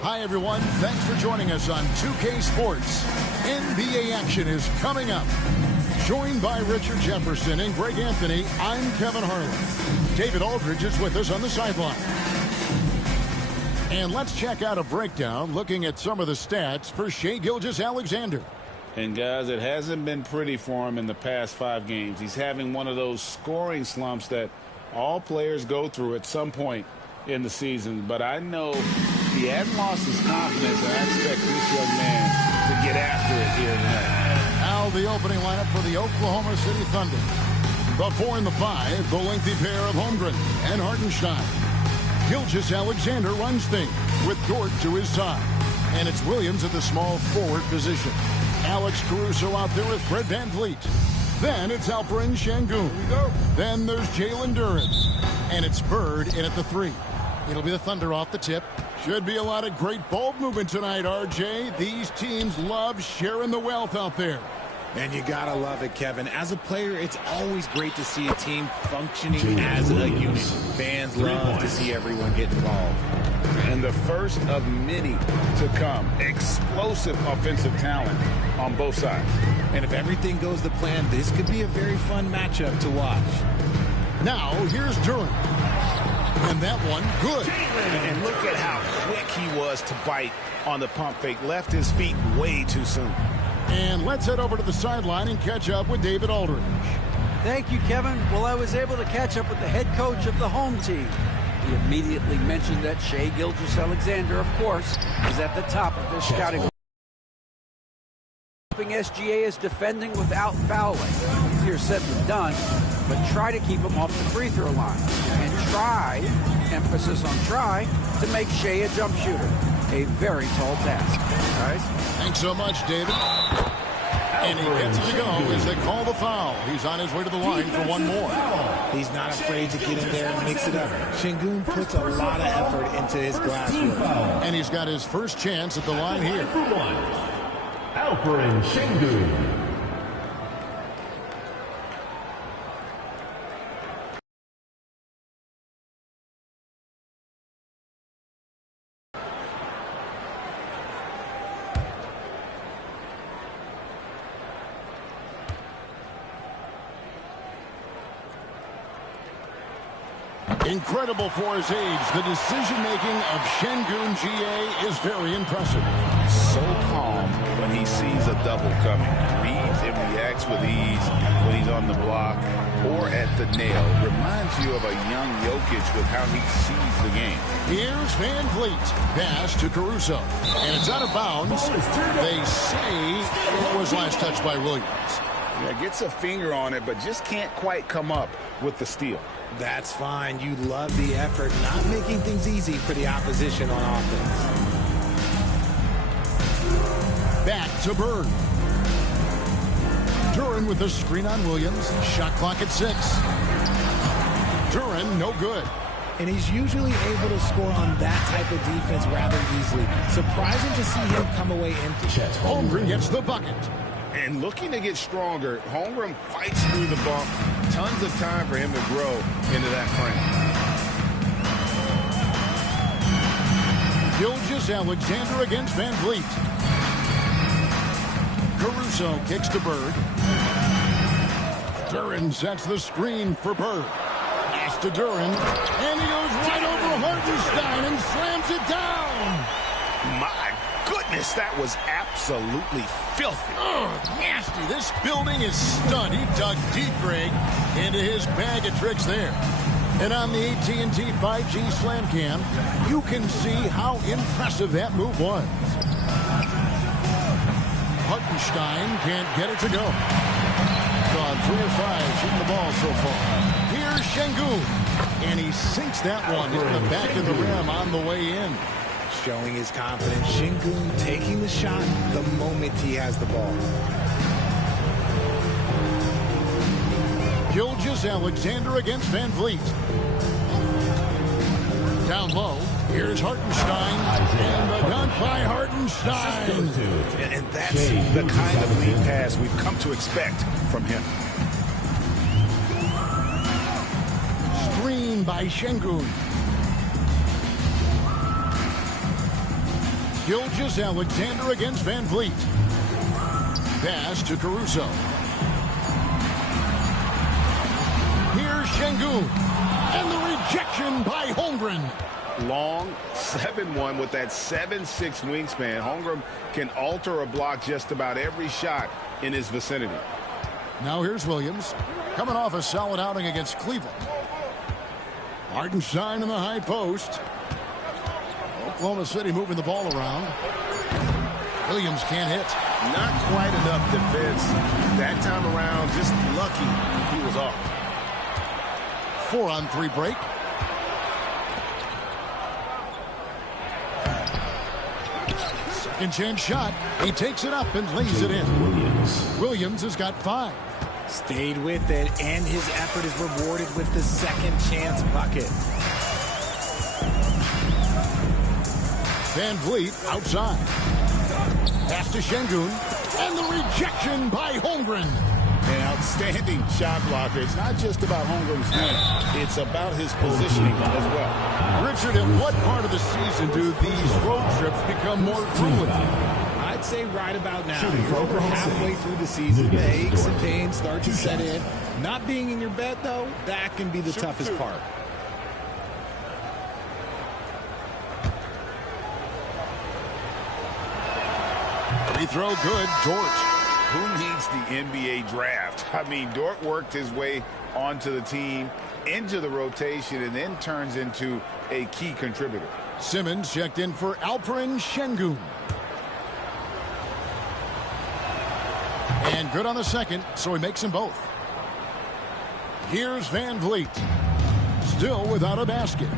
Hi, everyone. Thanks for joining us on 2K Sports. NBA action is coming up. Joined by Richard Jefferson and Greg Anthony, I'm Kevin Harlan. David Aldridge is with us on the sideline. And let's check out a breakdown looking at some of the stats for Shai Gilgeous-Alexander. And, guys, it hasn't been pretty for him in the past 5 games. He's having one of those scoring slumps that all players go through at some point in the season. But I know he hadn't lost his confidence, and I expect this young man to get after it here tonight. Now the opening lineup for the Oklahoma City Thunder. The 4 and the 5, the lengthy pair of Holmgren and Hartenstein. Gilgeous-Alexander runs things with Dort to his side. And it's Williams at the small forward position. Alex Caruso out there with Fred VanVleet. Then it's Alperen Şengün. Then there's Jalen Duren. And it's Bird in at the 3. It'll be the Thunder off the tip. Should be a lot of great ball movement tonight, RJ. These teams love sharing the wealth out there. And you gotta love it, Kevin. As a player, it's always great to see a team functioning as a unit. Fans love to see everyone get involved. And the first of many to come. Explosive offensive talent on both sides. And if everything goes to plan, this could be a very fun matchup to watch. Now, here's Duren. And that one, good. And look at how quick he was to bite on the pump fake. Left his feet way too soon. And let's head over to the sideline and catch up with David Aldridge. Thank you, Kevin. Well, I was able to catch up with the head coach of the home team. He immediately mentioned that Shai Gilgeous-Alexander, of course, is at the top of their scouting. SGA is defending without fouling. Easier said than done, but try to keep him off the free throw line. And try, emphasis on try, to make Shai a jump shooter. A very tall task. Guys, thanks so much, David. And he gets it to go as they call the foul. He's on his way to the line for one more. He's not afraid to get in there and mix it up. Şengün puts a lot of effort into his glass work. And he's got his first chance at the line here. Alperen Şengün. Incredible for his age. The decision-making of Şengün GA is very impressive. So calm when he sees a double coming. Reads and reacts with ease when he's on the block or at the nail. Reminds you of a young Jokic with how he sees the game. Here's VanVleet. Pass to Caruso. And it's out of bounds. They say it was last touched by Williams. Yeah, gets a finger on it, but just can't quite come up with the steal. That's fine. You love the effort, not making things easy for the opposition on offense. Back to Bird. Duren with the screen on Williams. Shot clock at 6. Duren, no good. And he's usually able to score on that type of defense rather easily. Surprising to see him come away empty. Holmgren gets the bucket. And looking to get stronger, Holmgren fights through the bump. Tons of time for him to grow into that frame. Gilgeous-Alexander against VanVleet. Caruso kicks to Bird. Duren sets the screen for Bird. Pass to Duren. And he goes right over Hartenstein and slams it down. My goodness, that was absolutely filthy. Oh, nasty. This building is stunned. He dug deep, Greg, into his bag of tricks there. And on the AT&T 5G Slam Cam, you can see how impressive that move was. Hartenstein can't get it to go. Gone 3 of 5 shooting the ball so far. Here's Şengün. And he sinks that one in the back of the rim on the way in. Showing his confidence. Şengün taking the shot the moment he has the ball. Gilgeous-Alexander against VanVleet. Down low. Here's Hartenstein. And the dunk by Hartenstein. And that's the kind of lead pass we've come to expect from him. Screen by Şengün. Gilgeous Alexander against Van Vliet. Pass to Caruso. Here's Şengün. And the rejection by Holmgren. Long 7-1 with that 7'6" wingspan. Holmgren can alter a block just about every shot in his vicinity. Now here's Williams, coming off a solid outing against Cleveland. Hartenstein in the high post. Oklahoma City moving the ball around. Williams can't hit. Not quite enough defense that time around. Just lucky he was off. 4-on-3 break. Second chance shot. He takes it up and lays it in. Williams has got 5. Stayed with it, and his effort is rewarded with the second chance bucket. Van Vliet outside. Pass to Şengün. And the rejection by Holmgren. An outstanding shot blocker. It's not just about Holmgren's game. It's about his positioning as well. Richard, in what part of the season do these road trips become more grueling? I'd say right about now. You're over halfway through the season. The aches and pains start to set in. Not being in your bed, though, that can be the toughest part. Free throw good. Dort. Who needs the NBA draft? I mean, Dort worked his way onto the team, into the rotation, and then turns into a key contributor. Simmons checked in for Alperen Şengün. And good on the second, so he makes them both. Here's Van Vliet. Still without a basket.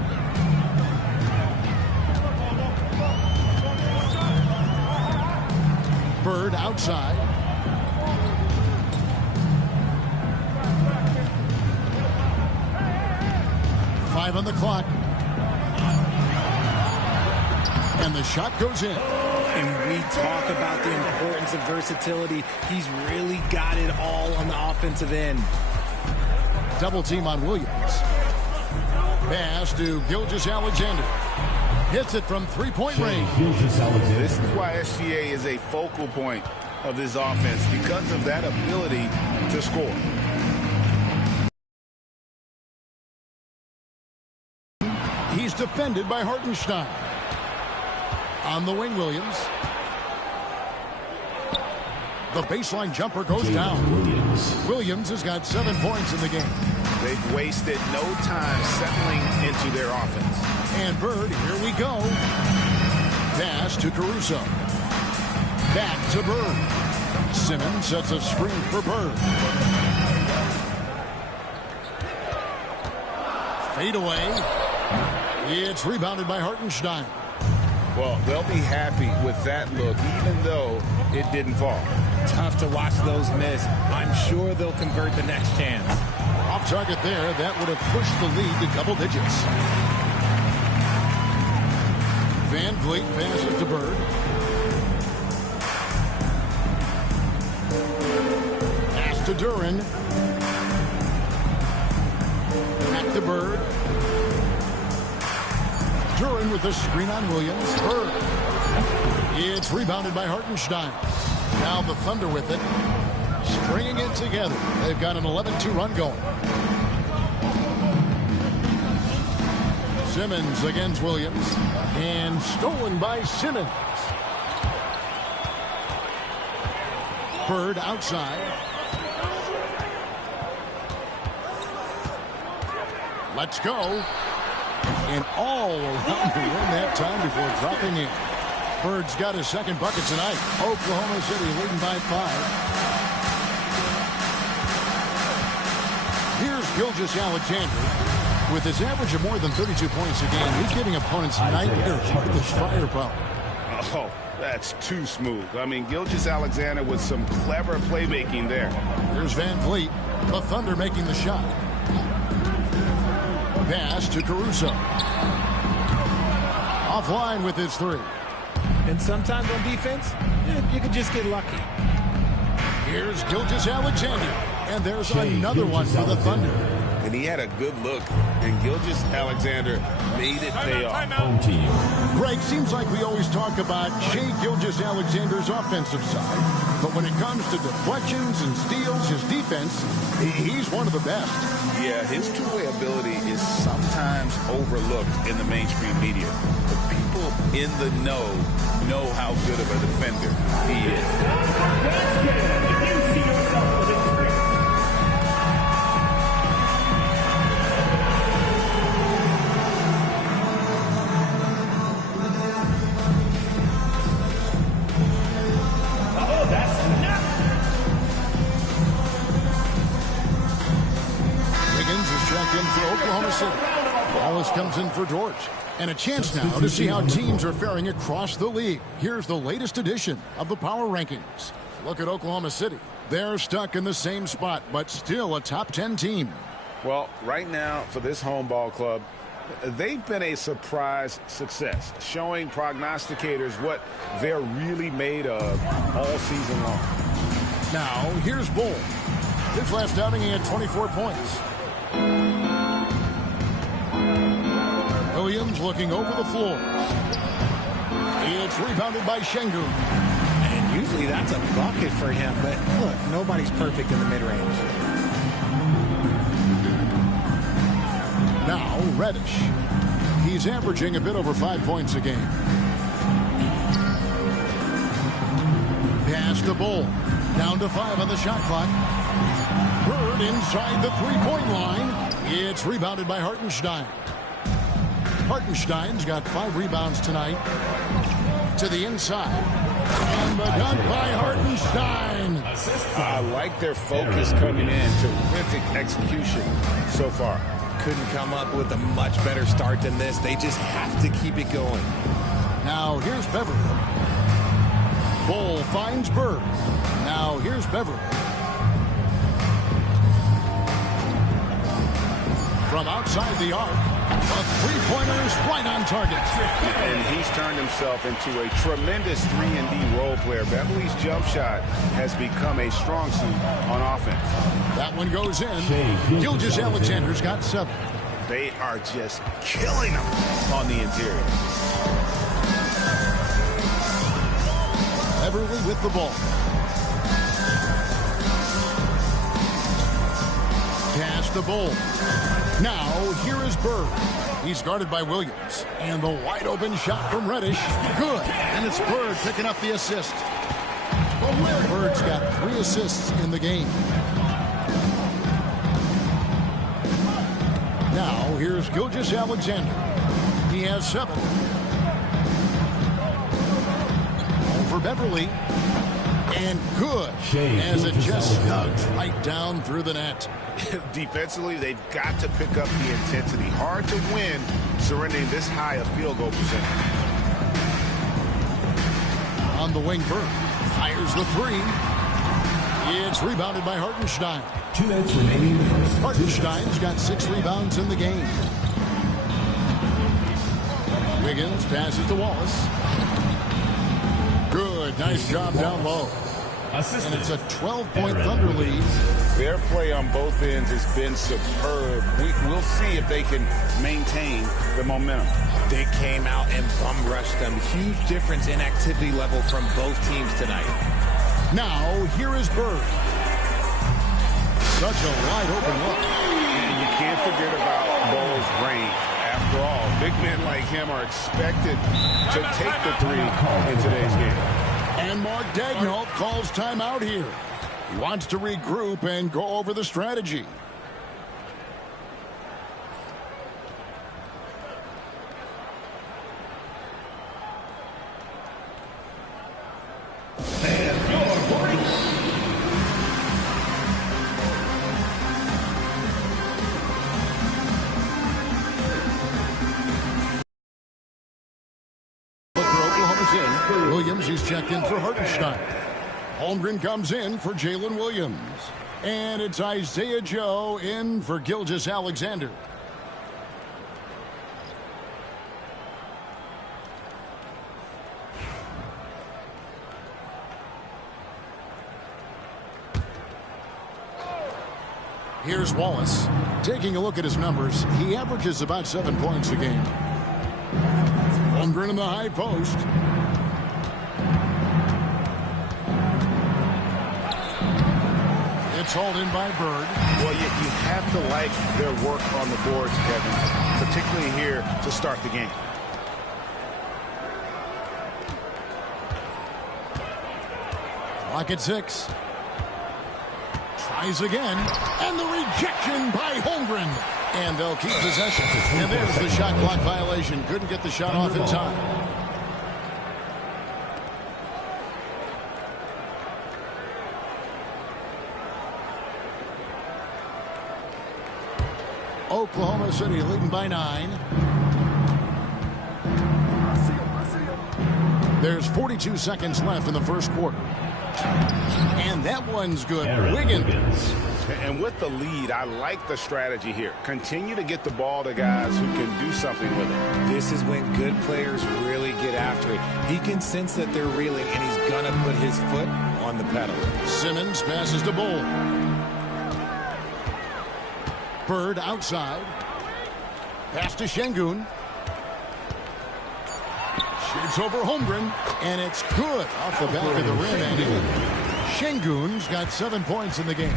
Bird outside. Five on the clock. And the shot goes in. And we talk about the importance of versatility. He's really got it all on the offensive end. Double team on Williams. Pass to Gilgeous Alexander. Hits it from three-point range. This is why SGA is a focal point of this offense, because of that ability to score. He's defended by Hartenstein. On the wing, Williams. The baseline jumper goes down. Williams has got 7 points in the game. They've wasted no time settling into their offense. And Bird, here we go. Pass to Caruso. Back to Bird. Simmons sets a screen for Bird. Fade away. It's rebounded by Hartenstein. Well, they'll be happy with that look, even though it didn't fall. Tough to watch those miss. I'm sure they'll convert the next chance. Off target there. That would have pushed the lead to double digits. Van Vliet passes to Bird. Pass to Duren. Back to Bird. Duren with the screen on Williams. Bird. It's rebounded by Hartenstein. Now the Thunder with it. Stringing it together. They've got an 11-2 run going. Simmons against Williams. And stolen by Simmons. Bird outside. Let's go. And all around the rim that time before dropping in. Bird's got his second bucket tonight. Oklahoma City leading by 5. Here's Gilgeous Alexander. With his average of more than 32 points a game, he's giving opponents nightmares with his firepower. Oh, that's too smooth. I mean, Gilgeous Alexander with some clever playmaking there. Here's Van Vliet. The Thunder making the shot. Pass to Caruso. Offline with his 3. And sometimes on defense, you can just get lucky. Here's Gilgeous Alexander. And there's another one for the Thunder. and he had a good look, and Gilgeous Alexander made it pay off. Greg, seems like we always talk about Shai Gilgeous-Alexander's offensive side, but when it comes to deflections and steals, his defense, he's one of the best. Yeah, his two-way ability is sometimes overlooked in the mainstream media. But people in the know how good of a defender he is. In for Oklahoma City. Wallace comes in for Dort. And a chance now to see how teams are faring across the league. Here's the latest edition of the Power Rankings. Look at Oklahoma City. They're stuck in the same spot, but still a top 10 team. Well, right now for this home ball club, they've been a surprise success, showing prognosticators what they're really made of all season long. Now, here's Bull. His last outing, he had 24 points. Williams looking over the floor. It's rebounded by Şengün. And usually that's a bucket for him, but look, nobody's perfect in the mid-range. Now, Reddish. He's averaging a bit over 5 points a game. Pass to Bull. Down to 5 on the shot clock. Bird inside the three-point line. It's rebounded by Hartenstein. Hartenstein's got 5 rebounds tonight. To the inside. And the dunk by Hartenstein. I like their focus coming in. Terrific execution so far. Couldn't come up with a much better start than this. They just have to keep it going. Now here's Beverly. Bull finds Bird. Now here's Beverly. From outside the arc, a three-pointer's right on target. And he's turned himself into a tremendous 3-and-D role player. Beverly's jump shot has become a strong suit on offense. That one goes in. Gilgeous-Alexander's got 7. They are just killing them on the interior. Beverly with the ball. Pass the Bull. Now, here is Bird. He's guarded by Williams. And the wide-open shot from Reddish. Good. And it's Bird picking up the assist. Bird's got 3 assists in the game. Now, here's Gilgeous-Alexander. He has 7. For Beverly. And good. As it just snugs right down through the net. Defensively, they've got to pick up the intensity. Hard to win surrendering this high a field goal percentage. On the wing, Bird fires the 3. It's rebounded by Hartenstein. 2 minutes remaining. Hartenstein's got 6 rebounds in the game. Wiggins passes to Wallace. Good. Nice job down low. And it's a 12-point Thunder lead. Their play on both ends has been superb. We'll see if they can maintain the momentum. They came out and bum rushed them. Huge difference in activity level from both teams tonight. Now, here is Bird. Such a wide open look. And you can't forget about Bull's range. After all, big men like him are expected to take the 3 in today's game. And Mark Daigneault calls timeout here. He wants to regroup and go over the strategy. Williams, he's checked in for Hartenstein. Holmgren comes in for Jalen Williams. And it's Isaiah Joe in for Gilgeous-Alexander. Here's Wallace. Taking a look at his numbers, he averages about 7 points a game. Holmgren in the high post. It's hauled in by Bird. Well, you have to like their work on the boards, Kevin, particularly here to start the game. Clock at 6. Tries again, and the rejection by Holmgren. And they'll keep possession. And there's the shot clock violation. Couldn't get the shot off in time. Oklahoma City leading by 9. There's 42 seconds left in the first quarter. And that one's good. Wiggins. And with the lead, I like the strategy here. Continue to get the ball to guys who can do something with it. This is when good players really get after it. He can sense that they're reeling, and he's going to put his foot on the pedal. Simmons passes to Bull. Bird outside. Pass to Şengün. Shoots over Holmgren, and it's good off the back of the rim and in. Şengün's got 7 points in the game.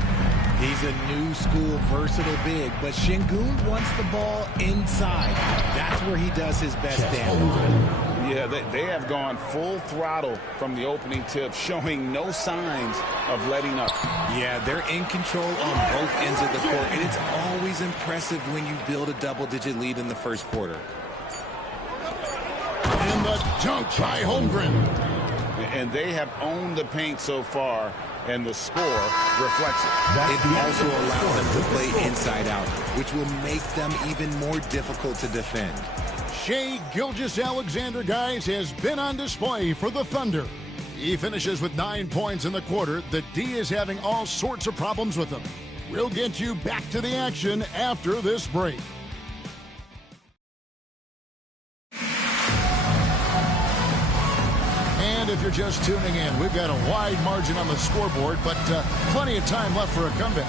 He's a new school versatile big, but Şengün wants the ball inside. That's where he does his best damage. Yeah, they have gone full throttle from the opening tip, showing no signs of letting up. Yeah, they're in control on both ends of the court, and it's always impressive when you build a double-digit lead in the first quarter. And the dunk by Holmgren. And they have owned the paint so far, and the score reflects it. It also allows them to play inside out, which will make them even more difficult to defend. Shai Gilgeous-Alexander, guys, has been on display for the Thunder. He finishes with 9 points in the quarter. The D is having all sorts of problems with him. We'll get you back to the action after this break. And if you're just tuning in, we've got a wide margin on the scoreboard, but plenty of time left for a comeback.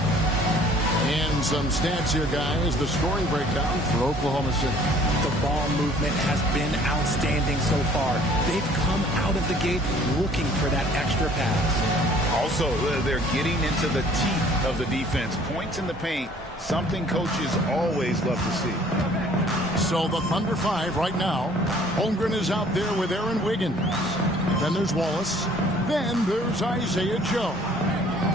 And some stats here, guys. The scoring breakdown for Oklahoma City. The ball movement has been outstanding so far. They've come out of the gate looking for that extra pass. Also, they're getting into the teeth of the defense. Points in the paint, something coaches always love to see. So the Thunder 5 right now. Holmgren is out there with Aaron Wiggins. Then there's Wallace. Then there's Isaiah Joe.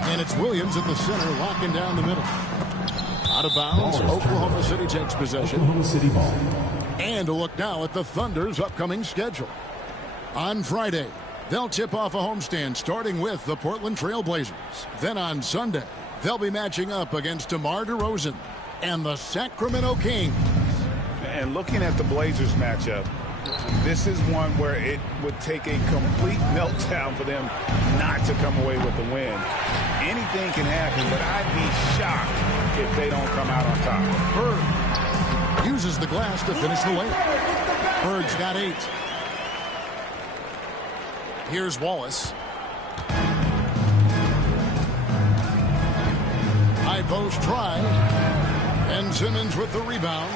And it's Williams at the center, locking down the middle. Out of bounds, Oklahoma City takes possession. Oklahoma City ball. And a look now at the Thunder's upcoming schedule. On Friday, they'll tip off a homestand starting with the Portland Trail Blazers. Then on Sunday, they'll be matching up against DeMar DeRozan and the Sacramento Kings. And looking at the Blazers matchup, this is one where it would take a complete meltdown for them not to come away with the win. Anything can happen, but I'd be shocked if they don't come out on top. Bird uses the glass to finish the layup. Bird's got 8. Here's Wallace. High post try. And Simmons with the rebound.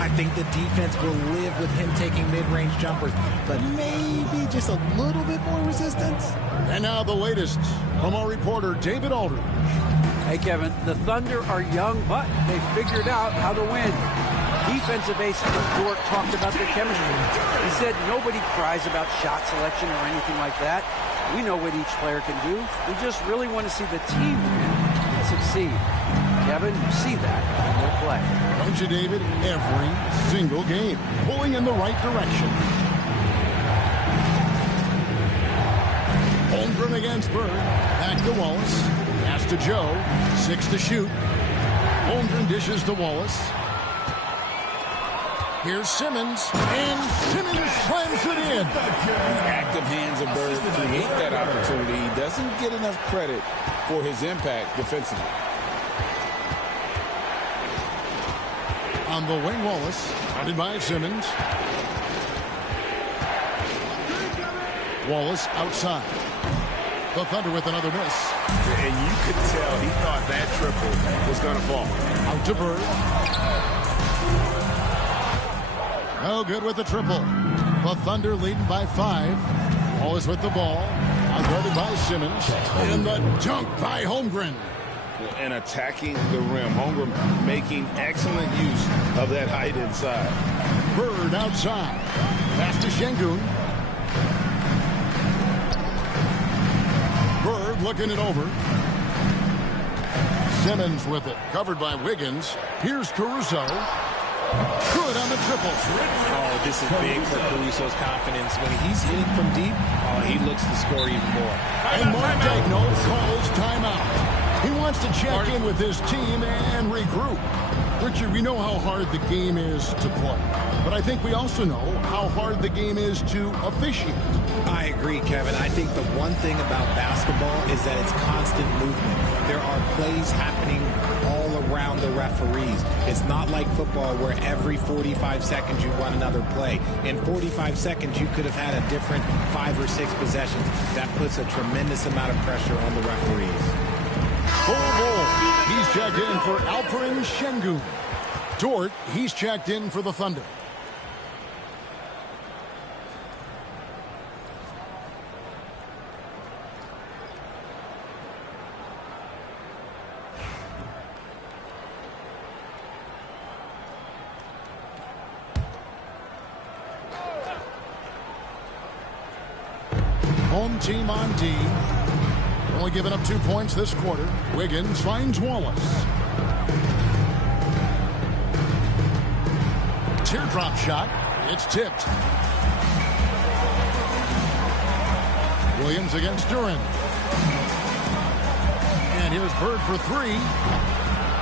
I think the defense will live with him taking mid-range jumpers, but maybe just a little bit more resistance. And now the latest from our reporter, David Aldridge. Hey, Kevin, the Thunder are young, but they figured out how to win. Defensive ace Dort talked about their chemistry. He said nobody cries about shot selection or anything like that. We know what each player can do. We just really want to see the team win and succeed. Kevin, you see that when they play. Don't you, David? Every single game. Pulling in the right direction. Holmgren against Bird. Back to Wallace. Pass to Joe. 6 to shoot. Holmgren dishes to Wallace. Here's Simmons. And Simmons slams it in. Active hands of Bird create that opportunity. He doesn't get enough credit for his impact defensively. On the wing, Wallace, guarded by Simmons. Wallace outside. The Thunder with another miss. And you could tell he thought that triple was going to fall. Out to Bird. No good with the triple. The Thunder leading by 5. Wallace with the ball. Outguarded by Simmons. And the dunk by Holmgren. And attacking the rim. Holmgren making excellent use of that height inside. Bird outside. Pass to Şengün. Bird looking it over. Simmons with it. Covered by Wiggins. Here's Caruso. Good on the triple. Oh, this is big for Caruso's confidence. When he's hitting from deep, he looks to score even more. And Mark Daigneault calls timeout. He wants to check in with his team and regroup. Richard, we know how hard the game is to play, but I think we also know how hard the game is to officiate. I agree, Kevin. I think the one thing about basketball is that it's constant movement. There are plays happening all around the referees. It's not like football where every 45 seconds you run another play. In 45 seconds, you could have had a different 5 or 6 possessions. That puts a tremendous amount of pressure on the referees. Bol. He's checked in for Alperen Şengün. Dort, he's checked in for the Thunder. Home team on D. Only giving up 2 points this quarter. Wiggins finds Wallace. Teardrop shot. It's tipped. Williams against Duran. And here's Bird for 3.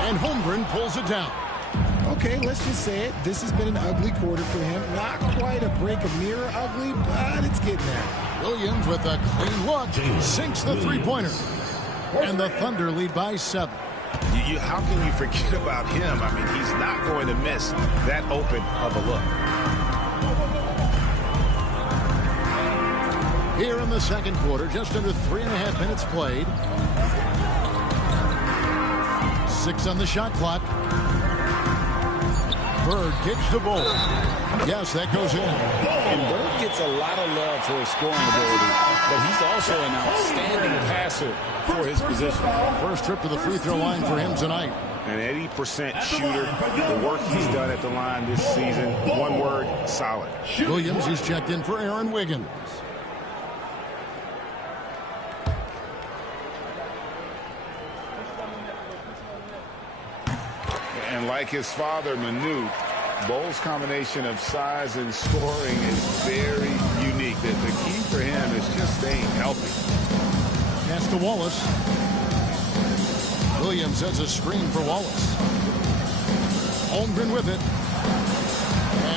And Holmgren pulls it down. Okay, let's just say it. This has been an ugly quarter for him. Not quite a break of mirror ugly, but it's getting there. Williams with a clean look sinks the three-pointer. And the Thunder lead by 7. How can you forget about him? I mean, he's not going to miss that open of a look. Here in the second quarter, just under 3.5 minutes played. 6 on the shot clock. Bird kicks the ball. Yes, that goes in. And Bird gets a lot of love for his scoring ability, but he's also an outstanding passer for his position. First trip to the free throw line for him tonight. An 80% shooter. The work he's done at the line this season, one word, solid. Williams, he's checked in for Aaron Wiggins. And like his father, Manu, Bol's combination of size and scoring is very unique. The key for him is just staying healthy. Pass to Wallace. Williams sets a screen for Wallace. Holmgren with it.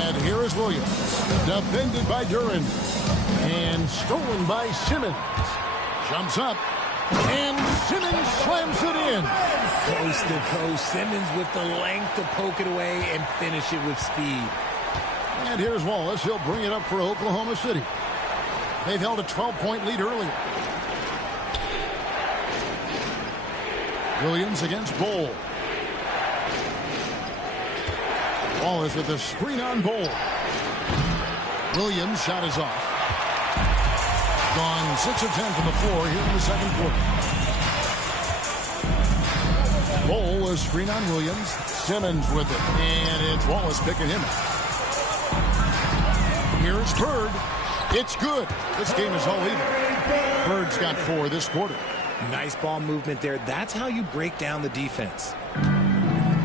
And here is Williams. Defended by Duran. And stolen by Simmons. Jumps up. And Simmons slams it in. Coast to coast. Simmons with the length to poke it away and finish it with speed. And here's Wallace. He'll bring it up for Oklahoma City. They've held a 12-point lead earlier. Williams against Bol. Wallace with the screen on Bol. Williams' shot is off. Gone 6 of 10 from the floor here in the second quarter. Bol, a screen on Williams. Simmons with it. And it's Wallace picking him up. Here's Bird. It's good. This game is all even. Bird's got 4 this quarter. Nice ball movement there. That's how you break down the defense.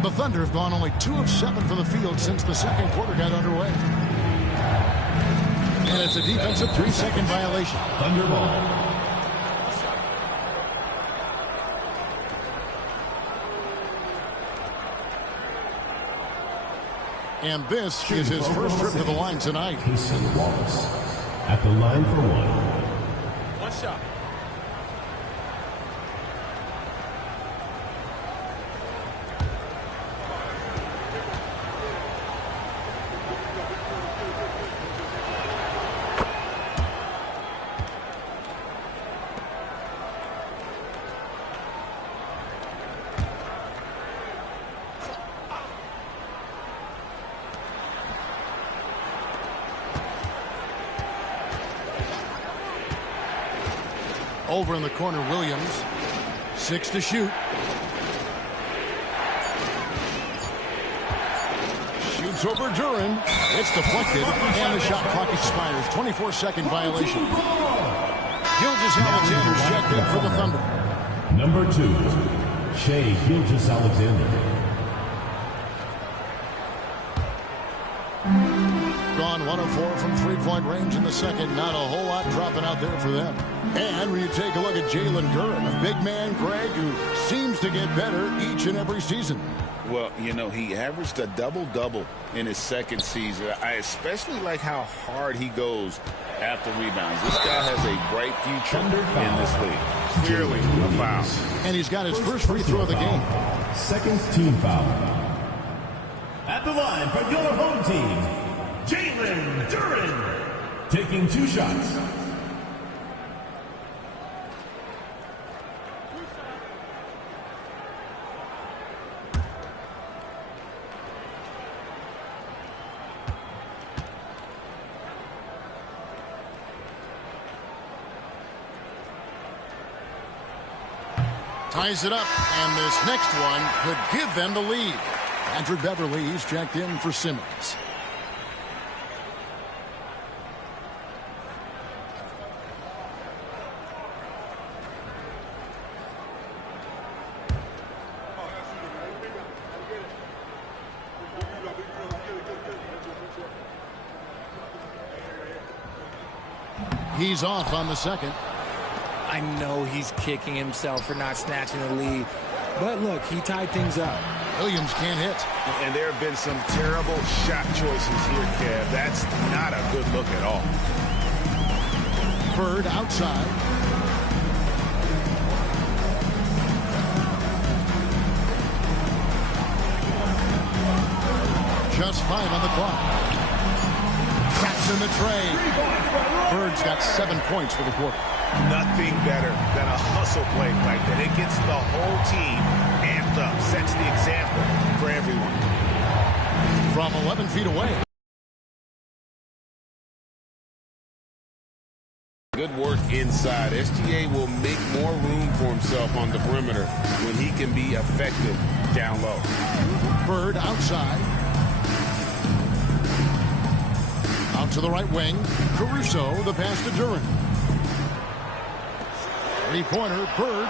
The Thunder have gone only 2 of 7 from the field since the second quarter got underway. And it's a defensive 3-second violation. Thunder ball. And this is his first trip to the line tonight. Wallace at the line for 1. One shot. Over in the corner, Williams. 6 to shoot. Shoots over Duran. It's deflected, and the shot clock expires. 24-second violation. Gilgeous-Alexander's checked in for the Thunder. Number 2, Shea Gilgeous-Alexander. Gone 1 of 4 from three-point range in the second. Not a whole lot dropping out there for them. And when you take a look at Jalen Duran, a big man, Greg, who seems to get better each and every season. Well, you know, he averaged a double-double in his second season. I especially like how hard he goes after rebounds. This guy has a bright future in this league. Clearly a foul. And he's got his first free throw of the game. Second team foul. At the line for your home team, Jalen Duran. Taking 2 shots. Ties it up, and this next one could give them the lead. Andrew Beverly is checked in for Simmons. He's off on the second. I know he's kicking himself for not snatching the lead. But look, he tied things up. Williams can't hit. And there have been some terrible shot choices here, Kev. That's not a good look at all. Bird outside. Just 5 on the clock. Traps in the tray. Bird's got 7 points for the quarter. Nothing better than a hustle play like that. It gets the whole team amped up, sets the example for everyone. From 11 feet away. Good work inside. SGA will make more room for himself on the perimeter when he can be effective down low. Bird outside. Out to the right wing. Caruso, the pass to Duran. Three-pointer, Bird.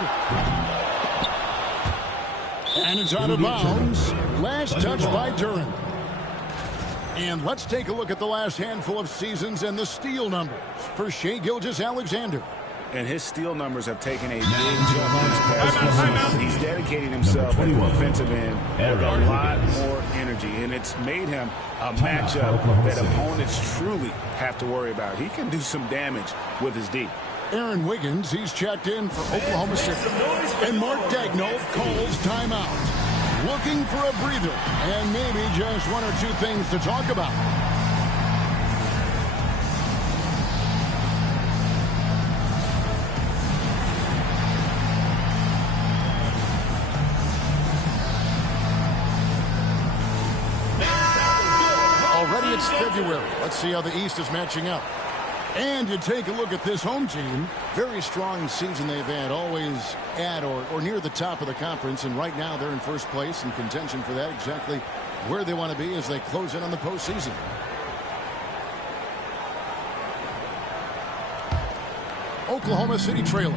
And it's out of bounds. Last touch by Duran. And let's take a look at the last handful of seasons and the steal numbers for Shai Gilgeous-Alexander. And his steal numbers have taken a big jump this past season. He's dedicating himself at the defensive end with a lot more energy. And it's made him a matchup that opponents truly have to worry about. He can do some damage with his D. Aaron Wiggins, he's checked in for Oklahoma City. And Mark Daigneault calls timeout. Looking for a breather and maybe just 1 or 2 things to talk about. Already it's February. Let's see how the East is matching up. And you take a look at this home team. Very strong season they've had, always at or near the top of the conference. And right now they're in first place in contention for that, exactly where they want to be as they close in on the postseason. Oklahoma City trailing.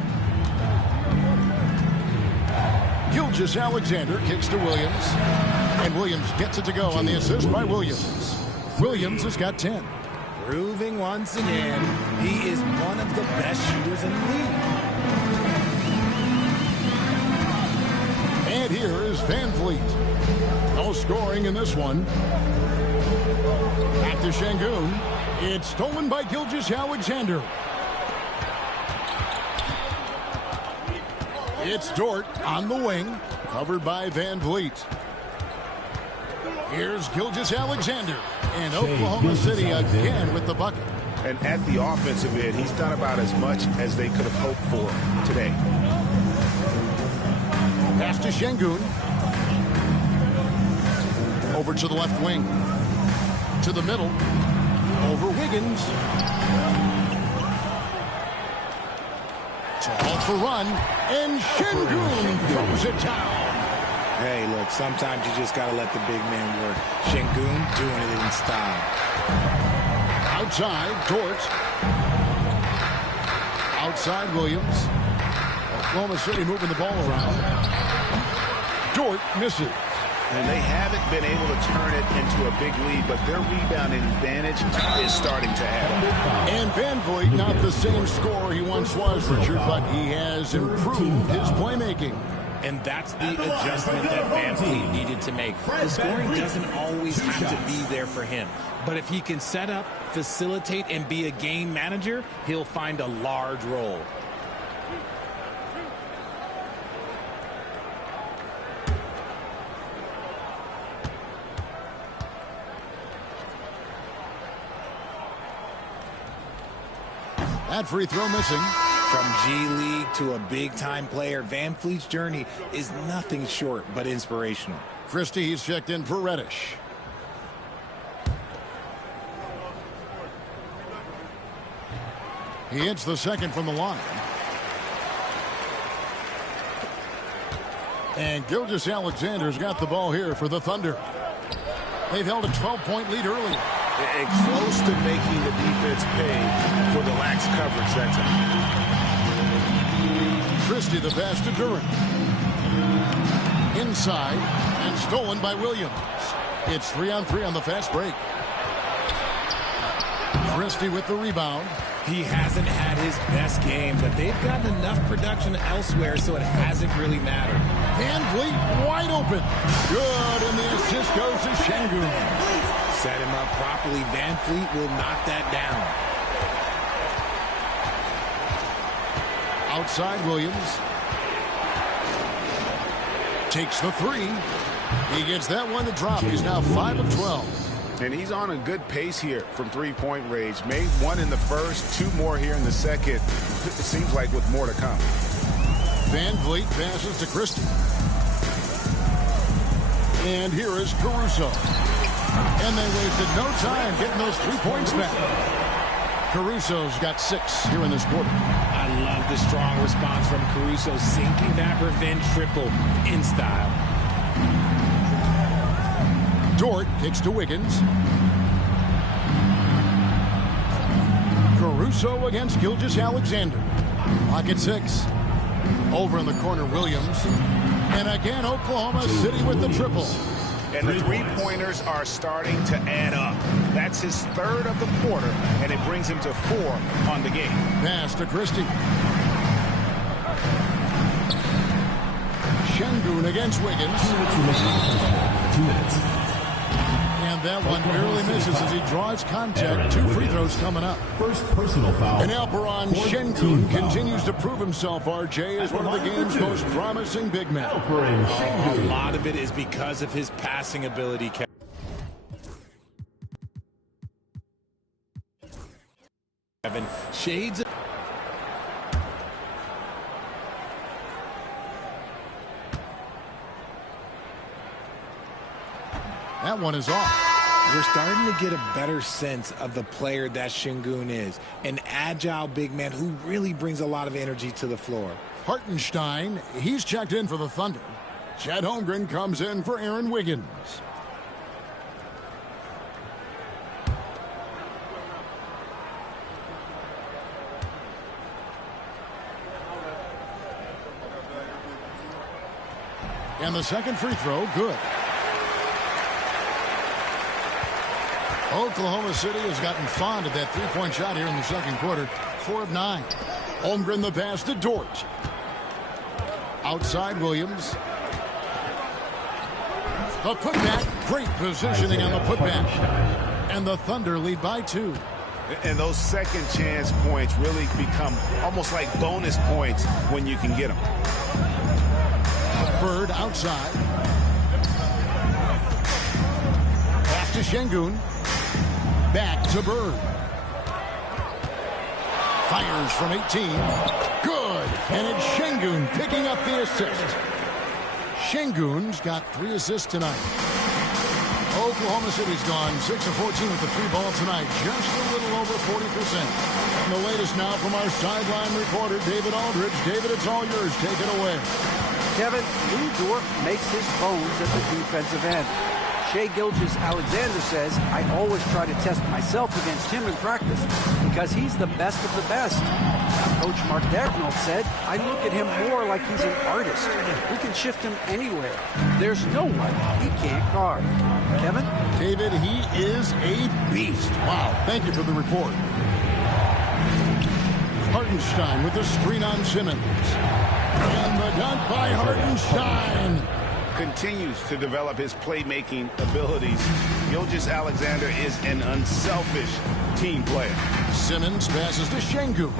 Gilgeous-Alexander kicks to Williams. And Williams gets it to go on the assist by Williams. Williams has got 10. Proving once again, he is one of the best shooters in the league. And here is Van Vliet. No scoring in this one. Back to Şengün. It's stolen by Gilgeous-Alexander. It's Dort on the wing, covered by Van Vliet. Here's Gilgeous-Alexander, and Oklahoma City again with the bucket. And at the offensive end, he's done about as much as they could have hoped for today. Pass to Şengün. Over to the left wing. To the middle. Over Wiggins. To halt the run, and Şengün throws it down. Hey, look, sometimes you just got to let the big man work. Şengün doing it in style. Outside, Dort. Outside, Williams. Oklahoma City moving the ball around. Dort misses. And they haven't been able to turn it into a big lead, but their rebounding advantage is starting to add up. And Van Vliet, not the same scorer he once was, Richard, but he has improved his playmaking. And that's the adjustment that Van Vliet needed to make. The scoring doesn't always have to be there for him. But if he can set up, facilitate, and be a game manager, he'll find a large role. That free throw missing. From G League to a big-time player, Van Vliet's journey is nothing short but inspirational. Christie, he's checked in for Reddish. He hits the second from the line. And Gilgeous-Alexander's got the ball here for the Thunder. They've held a 12-point lead early. Close to making the defense pay for the lax coverage that time. Christie the pass to Duren. Inside and stolen by Williams. It's 3-on-3 on the fast break. Christie with the rebound. He hasn't had his best game, but they've gotten enough production elsewhere, so it hasn't really mattered. Van Vliet wide open. Good, and the assist goes to Şengün. Set him up properly. Van Vliet will knock that down. Outside Williams. Takes the three. He gets that one to drop. He's now 5 of 12. And he's on a good pace here from three-point range. Made one in the first, two more here in the second. It seems like with more to come. Van Vliet passes to Christie. And here is Caruso. And they wasted no time getting those 3 points back. Caruso's got 6 here in this quarter. I love the strong response from Caruso, sinking that revenge triple in style. Dort kicks to Wiggins. Caruso against Gilgeous-Alexander. Pocket 6. Over in the corner, Williams. And again, Oklahoma City with the triple. And the three-pointers are starting to add up. That's his third of the quarter, and it brings him to 4 on the game. Pass to Christie. Şengün against Wiggins. 2 minutes. And that one barely misses as he draws contact. 2 free throws coming up. First personal foul. And Alperon Şengün continues to prove himself, RJ, as one of the game's most promising big men. A lot of it is because of his passing ability, Kevin. Shades. That one is off. We're starting to get a better sense of the player that Şengün is. An agile big man who really brings a lot of energy to the floor. Hartenstein, he's checked in for the Thunder. Chet Holmgren comes in for Aaron Wiggins. And the second free throw, good. Oklahoma City has gotten fond of that three-point shot here in the second quarter. 4 of 9. Holmgren the pass to Dort. Outside Williams. The putback. Great positioning on the putback. And the Thunder lead by 2. And those second chance points really become almost like bonus points when you can get them. Bird outside. Pass to Şengün. Back to Bird. Fires from 18. Good. And it's Şengün picking up the assist. Şengün's got 3 assists tonight. Oklahoma City's gone 6 of 14 with the 3-ball tonight, just a little over 40%. And the latest now from our sideline reporter, David Aldridge. David, it's all yours. Take it away. Kevin, Lou Dort makes his bones at the defensive end. Shai Gilgeous-Alexander says, I always try to test myself against him in practice because he's the best of the best. Coach Mark Dagnall said, I look at him more like he's an artist. We can shift him anywhere. There's no one he can't guard. Kevin? David, he is a beast. Wow. Thank you for the report. Hartenstein with the screen on Simmons. And the dunk by Hartenstein. Continues to develop his playmaking abilities. Gilgeous-Alexander is an unselfish team player. Simmons passes to Şengün.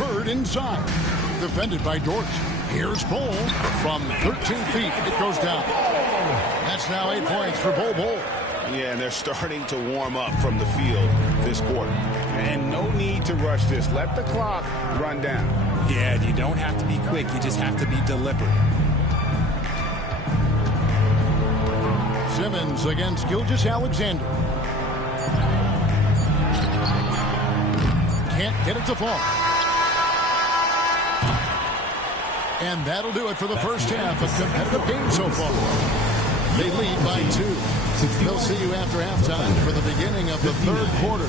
Bird inside. Defended by Dort. Here's Bol from 13 feet. It goes down. That's now 8 points for Bol. Yeah, and they're starting to warm up from the field this quarter. And no need to rush this. Let the clock run down. Yeah, you don't have to be quick. You just have to be deliberate. Simmons against Gilgeous-Alexander. Can't get it to fall. And that'll do it for the first half of competitive game so far. They lead by 2. They'll see you after halftime for the beginning of the third quarter.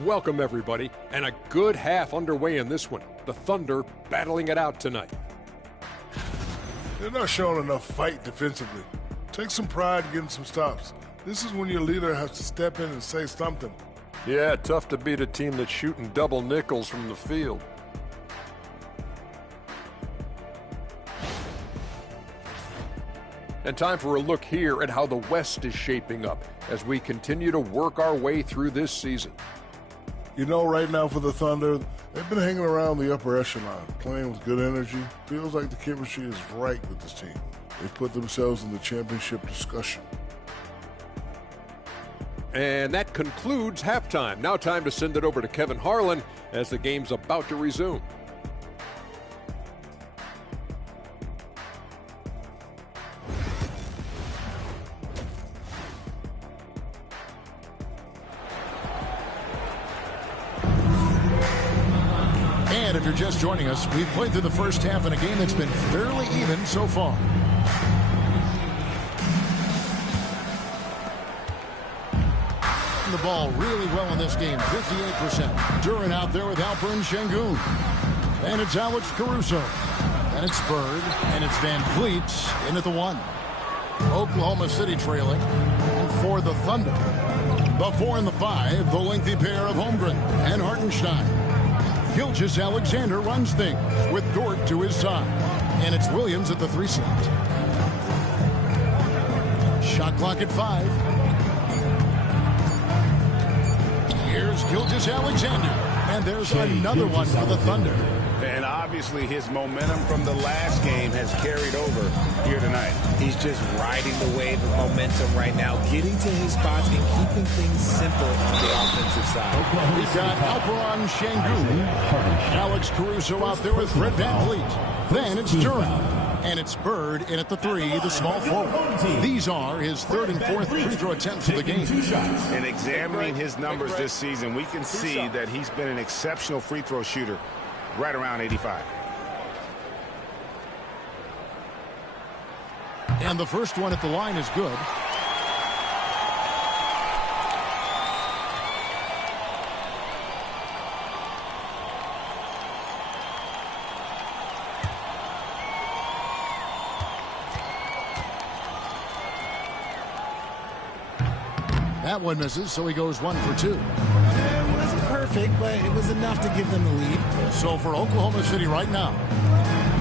Welcome, everybody, and a good half underway in this one. The Thunder battling it out tonight. They're not showing enough fight defensively. Take some pride in getting some stops. This is when your leader has to step in and say something. Yeah, tough to beat a team that's shooting double nickels from the field. And time for a look here at how the West is shaping up as we continue to work our way through this season. You know, right now for the Thunder, they've been hanging around the upper echelon, playing with good energy. Feels like the chemistry is right with this team. They put themselves in the championship discussion. And that concludes halftime. Now time to send it over to Kevin Harlan as the game's about to resume. And if you're just joining us, we've played through the first half in a game that's been fairly even so far. The ball really well in this game, 58%. Duran out there with Alperen Şengün. And it's Alex Caruso. And it's Bird. And it's Van Vliet in at the 1. Oklahoma City trailing. And for the Thunder, the 4 and the 5, the lengthy pair of Holmgren and Hartenstein. Gilgeous-Alexander runs things with Dort to his side. And it's Williams at the 3 slot. Shot clock at 5. Here's Gilgeous-Alexander. And there's another one for the Thunder. And obviously his momentum from the last game has carried over here tonight. He's just riding the wave of momentum right now, getting to his spots and keeping things simple on the offensive side. We've got Alperen Şengün, Alex Caruso out there with Fred VanVleet. Then it's Duran. And it's Bird in at the 3, the small forward. These are his 3rd and 4th free throw attempts of the game. And examining his numbers this season, we can see that he's been an exceptional free throw shooter, right around 85. And the first one at the line is good. That one misses, so he goes 1 for 2. It wasn't perfect, but it was enough to give them the lead. So for Oklahoma City right now,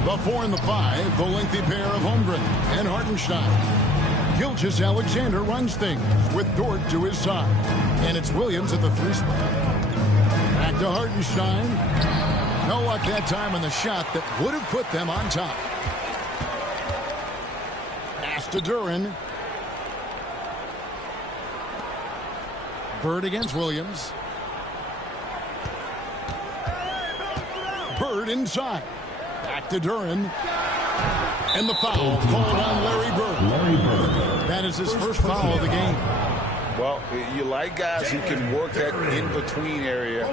the 4 and the 5, the lengthy pair of Holmgren and Hartenstein. Gilgeous Alexander runs things with Dort to his side. And it's Williams at the 3 spot. Back to Hartenstein. No luck that time on the shot that would have put them on top. Pass to Duran. Bird against Williams. Bird inside. Back to Duran. And the foul called on Larry Bird. That is his first foul of the game. Well, you like guys who can work that in-between area.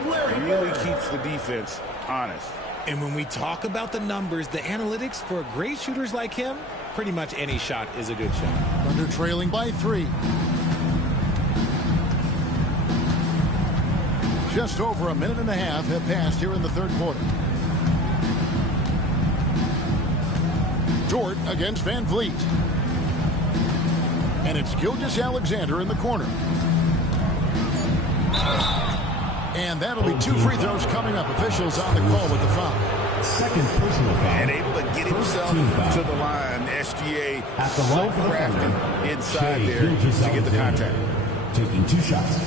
Really keeps the defense honest. And when we talk about the numbers, the analytics for great shooters like him, pretty much any shot is a good shot. Thunder trailing by 3. Just over a minute and a half have passed here in the third quarter. Dort against Van Vliet. And it's Gilgeous Alexander in the corner. And that'll be 2 free throws coming up. Officials on the call with the foul. Second personal foul. And able to get himself to the line. SGA At the so line for the crafty Thunder, inside Shea there to Gilgeous get the contact. Alexander, taking 2 shots.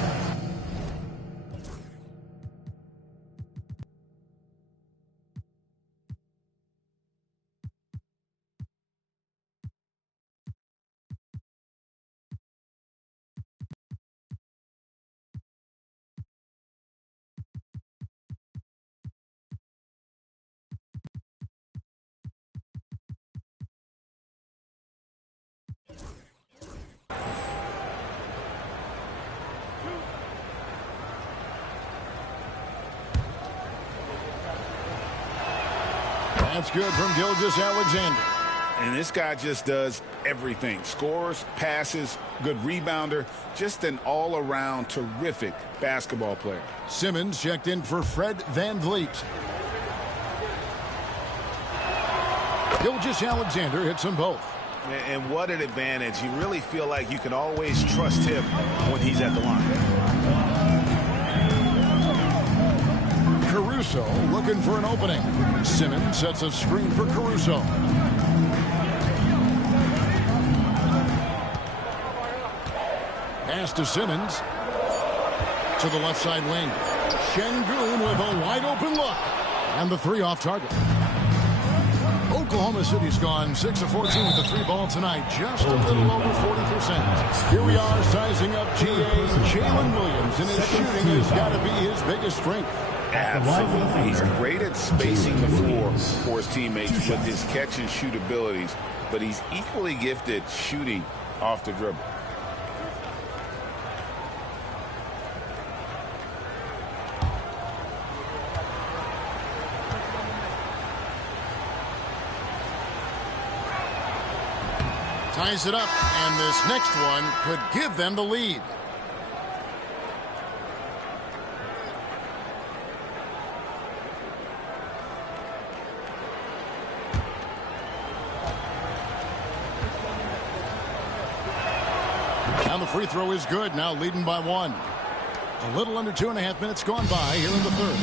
That's good from Gilgeous Alexander. And this guy just does everything. Scores, passes, good rebounder. Just an all-around terrific basketball player. Simmons checked in for Fred Van Vliet. Gilgeous Alexander hits them both. And what an advantage. You really feel like you can always trust him when he's at the line. Caruso looking for an opening. Simmons sets a screen for Caruso. Pass to Simmons. To the left side wing. Şengün with a wide open look. And the 3 off target. Oklahoma City's gone 6 of 14 with the 3 ball tonight. Just a little over 40%. Here we are sizing up GA. Jalen Williams, and his shooting has got to be his biggest strength. Absolutely. He's great at spacing the floor for his teammates with his catch and shoot abilities, but he's equally gifted shooting off the dribble. Ties it up, and this next one could give them the lead. And the free throw is good, now leading by 1. A little under 2.5 minutes gone by here in the third.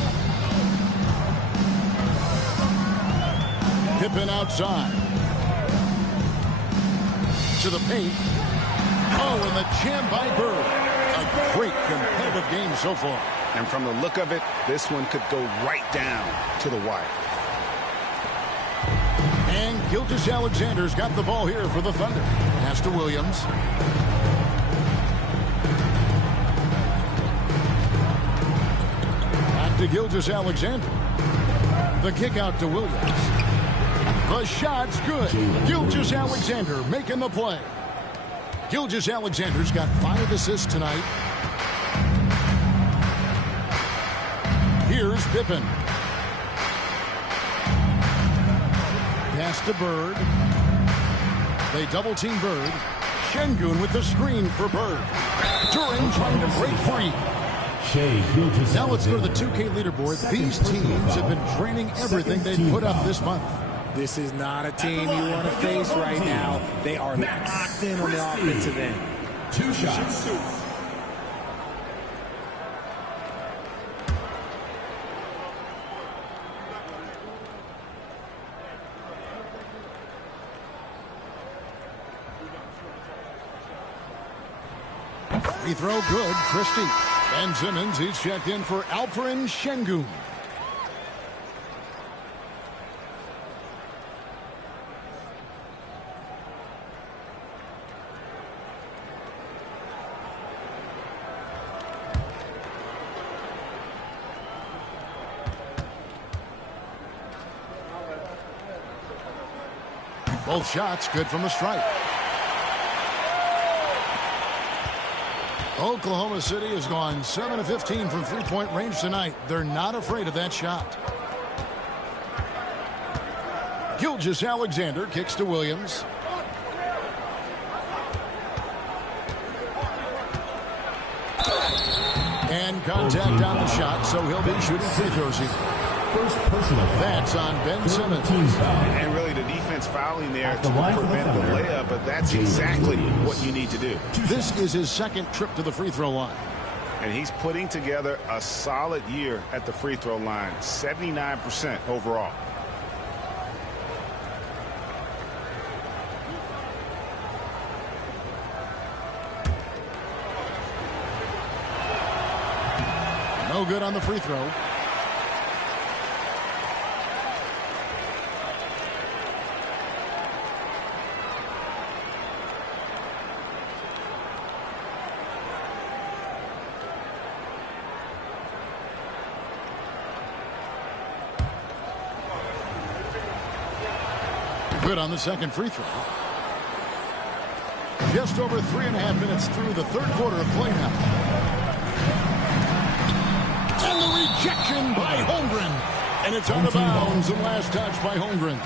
Pippen outside. To the paint. Oh, and the jam by Bird. A great competitive game so far. And from the look of it, this one could go right down to the wire. And Gilgeous Alexander's got the ball here for the Thunder. Pass to Williams. Back to Gilgeous Alexander. The kick out to Williams. The shot's good. Gilgeous Alexander making the play. Gilgeous Alexander's got 5 assists tonight. Here's Pippen. Pass to Bird. They double team Bird. Şengün with the screen for Bird. Duran trying to break free. Now let's go to the 2K leaderboard. These teams have been training everything they've put up this month. This is not a team you want to face right now. They are locked in on the offensive end. 2 shots. Free throw good, Christie. Ben Simmons, he's checked in for Alperen Şengün. Both shots good from the stripe. Oklahoma City has gone 7 of 15 from three-point range tonight. They're not afraid of that shot. Gilgeous-Alexander kicks to Williams. And contact on the shot, so he'll be shooting free throws here. First personal foul. That's on Ben Simmons. And really the defense fouling there to prevent the layup, but that's exactly what you need to do. This is his second trip to the free throw line. And he's putting together a solid year at the free throw line, 79% overall. No good on the free throw. Good on the second free throw. Just over 3.5 minutes through the third quarter of play now. And the rejection by Holmgren. And it's out of bounds and last touch by Holmgren.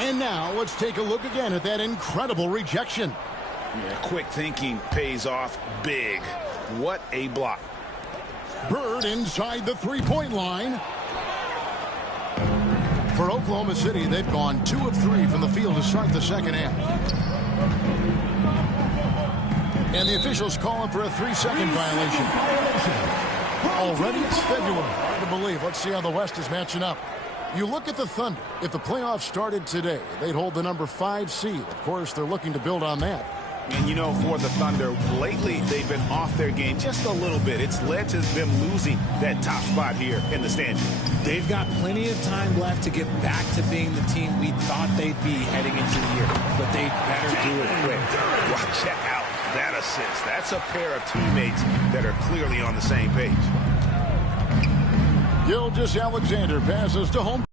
And now let's take a look again at that incredible rejection. Yeah, quick thinking pays off big. What a block. Bird inside the three-point line. For Oklahoma City, they've gone 2 of 3 from the field to start the second half. And the officials calling for a 3-second violation. Already it's February. Hard to believe. Let's see how the West is matching up. You look at the Thunder. If the playoffs started today, they'd hold the number 5 seed. Of course, they're looking to build on that. And you know, for the Thunder, lately they've been off their game just a little bit. It's led to them losing that top spot here in the standings. They've got plenty of time left to get back to being the team we thought they'd be heading into the year. But they better do it quick. Well, check out that assist. That's a pair of teammates that are clearly on the same page. Gilgeous-Alexander passes to home.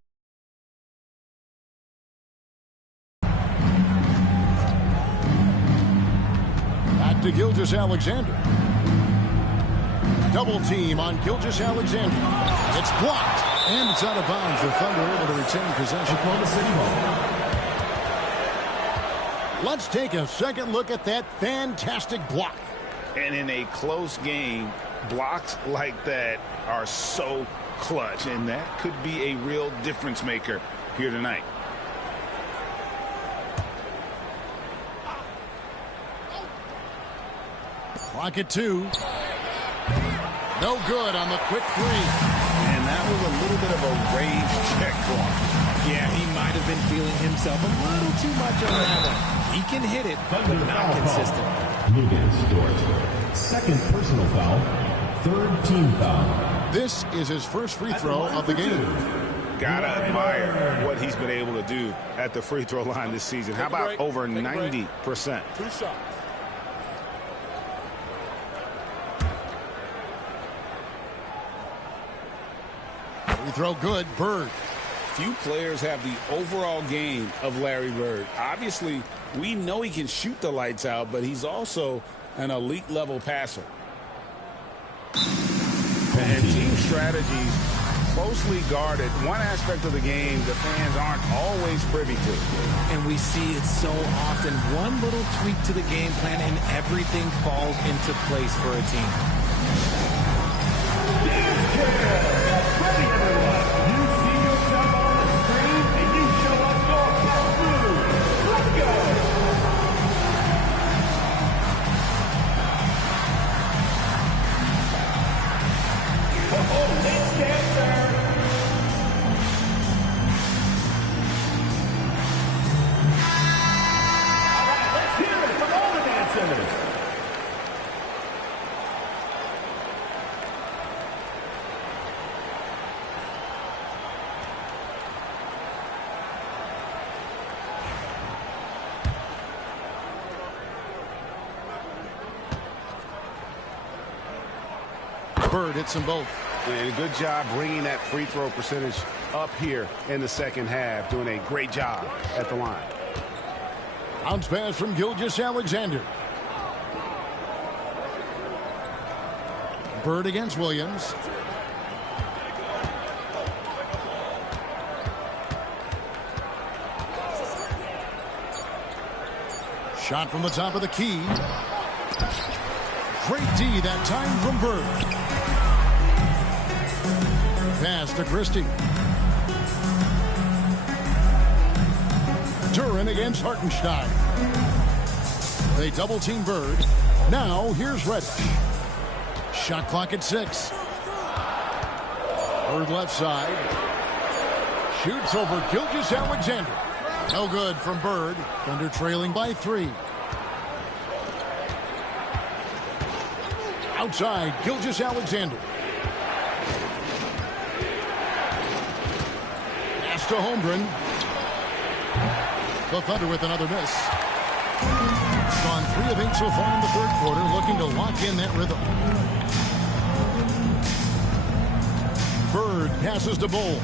Back to Gilgeous-Alexander. Double team on Gilgeous-Alexander. It's blocked. And it's out of bounds. The Thunder able to retain possession. Oklahoma City ball. Let's take a second look at that fantastic block. And in a close game, blocks like that are so clutch. And that could be a real difference maker here tonight. Clock at 2. No good on the quick 3. And that was a little bit of a range check for him. Yeah, he might have been feeling himself a little too much on that one. He can hit it, but not consistent. Lucas Dort. Second personal foul. Third team foul. This is his first free throw of the game. Gotta admire what he's been able to do at the free throw line this season. How about over 90%? 2 shots. Free throw good. Bird. Few players have the overall game of Larry Bird. Obviously, we know he can shoot the lights out, but he's also an elite level passer. And team strategies closely guarded. One aspect of the game the fans aren't always privy to. And we see it so often. One little tweak to the game plan and everything falls into place for a team. Ready, everyone. You see yourself on the screen, and you show us your best moves. Let's go. Oh, let's dance, sir. All right, let's hear it from all the dancers. Bird hits them both. And good job bringing that free throw percentage up here in the second half. Doing a great job at the line. Bounce pass from Gilgeous-Alexander. Bird against Williams. Shot from the top of the key. Great D that time from Bird. Pass to Christie. Duren against Hartenstein. They double team Bird. Now here's Reddish. Shot clock at 6. Bird left side. Shoots over Gilgeous-Alexander. No good from Bird. Thunder trailing by 3. Outside, Gilgeous-Alexander. Pass to Holmgren. The Thunder with another miss. Gone 3 of 8 so far in the third quarter, looking to lock in that rhythm. Bird passes to Bull.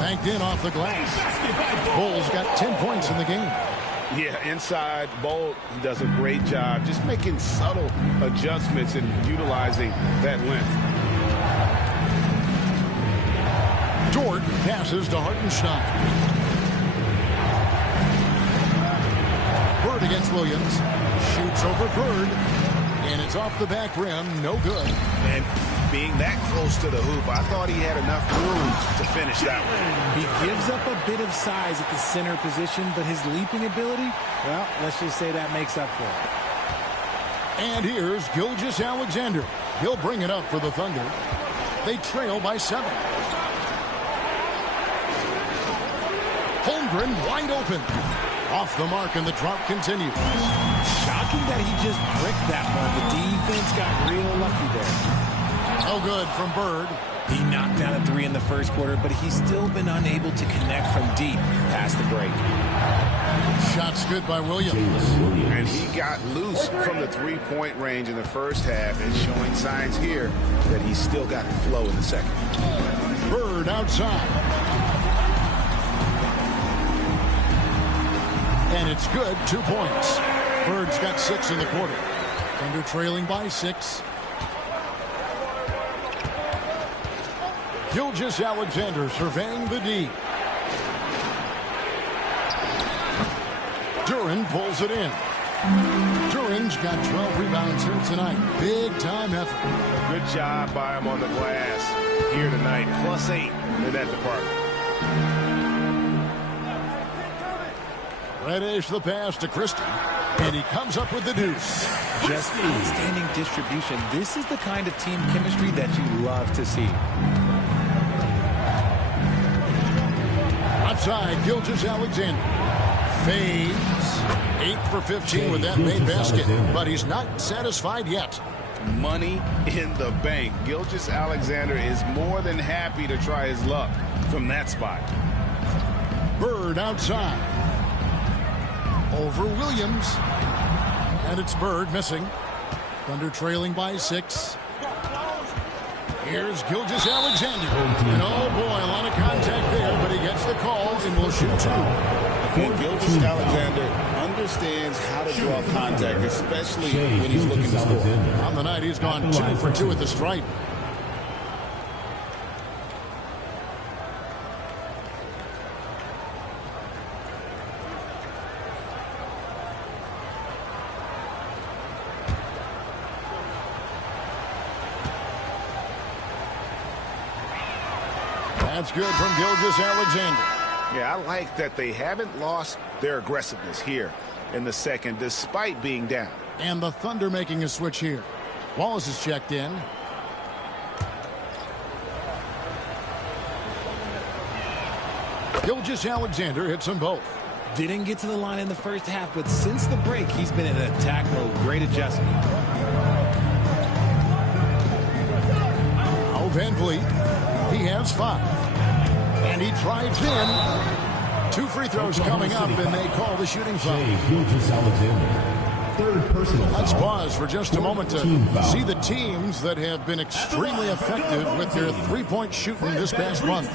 Banked in off the glass. Bull's got 10 points in the game. Yeah, inside, Bull does a great job just making subtle adjustments and utilizing that length. Dort passes to Hartenstein. Bird against Williams. Shoots over Bird. And it's off the back rim. No good. And being that close to the hoop, I thought he had enough room to finish that one. He gives up a bit of size at the center position, but his leaping ability, well, let's just say that makes up for it. And here's Gilgeous-Alexander. He'll bring it up for the Thunder. They trail by 7. Holmgren wide open. Off the mark, and the drought continues. Shocking that he just bricked that one. The defense got real lucky there. No good from Bird. He knocked down a 3 in the first quarter, but he's still been unable to connect from deep past the break. Shots good by Williams. And he got loose from the 3-point range in the first half, and showing signs here that he's still got the flow in the second. Bird outside. And it's good. 2 points. Bird's got 6 in the quarter. Thunder trailing by 6. Gilgeous-Alexander surveying the D. Duren pulls it in. Duren's got 12 rebounds here tonight. Big time effort. Good job by him on the glass here tonight. +8 in that department. Reddish the pass to Christie. And he comes up with the deuce. Just outstanding distribution. This is the kind of team chemistry that you love to see. Outside, Gilgeous-Alexander. Fades. 8 for 15 with that made basket. But he's not satisfied yet. Money in the bank. Gilgeous-Alexander is more than happy to try his luck from that spot. Bird outside. Over Williams. And it's Bird missing. Thunder trailing by 6. Here's Gilgeous-Alexander. And oh boy, a lot of contact there, but he gets the call and will shoot 2. And Gilgeous-Alexander understands how to draw contact, especially when he's looking to score. On the night, he's gone 2 for 2 at the stripe. That's good from Gilgeous-Alexander. Yeah, I like that they haven't lost their aggressiveness here in the second, despite being down. And the Thunder making a switch here. Wallace is checked in. Gilgeous-Alexander hits them both. Didn't get to the line in the first half, but since the break, he's been in attack mode. Great adjustment. Now Van Vliet. He has 5. And he drives in. 2 free throws coming up, and they call the shooting foul. Third personal foul. Let's pause for just a moment to see the teams that have been extremely effective with their three-point shooting this past month.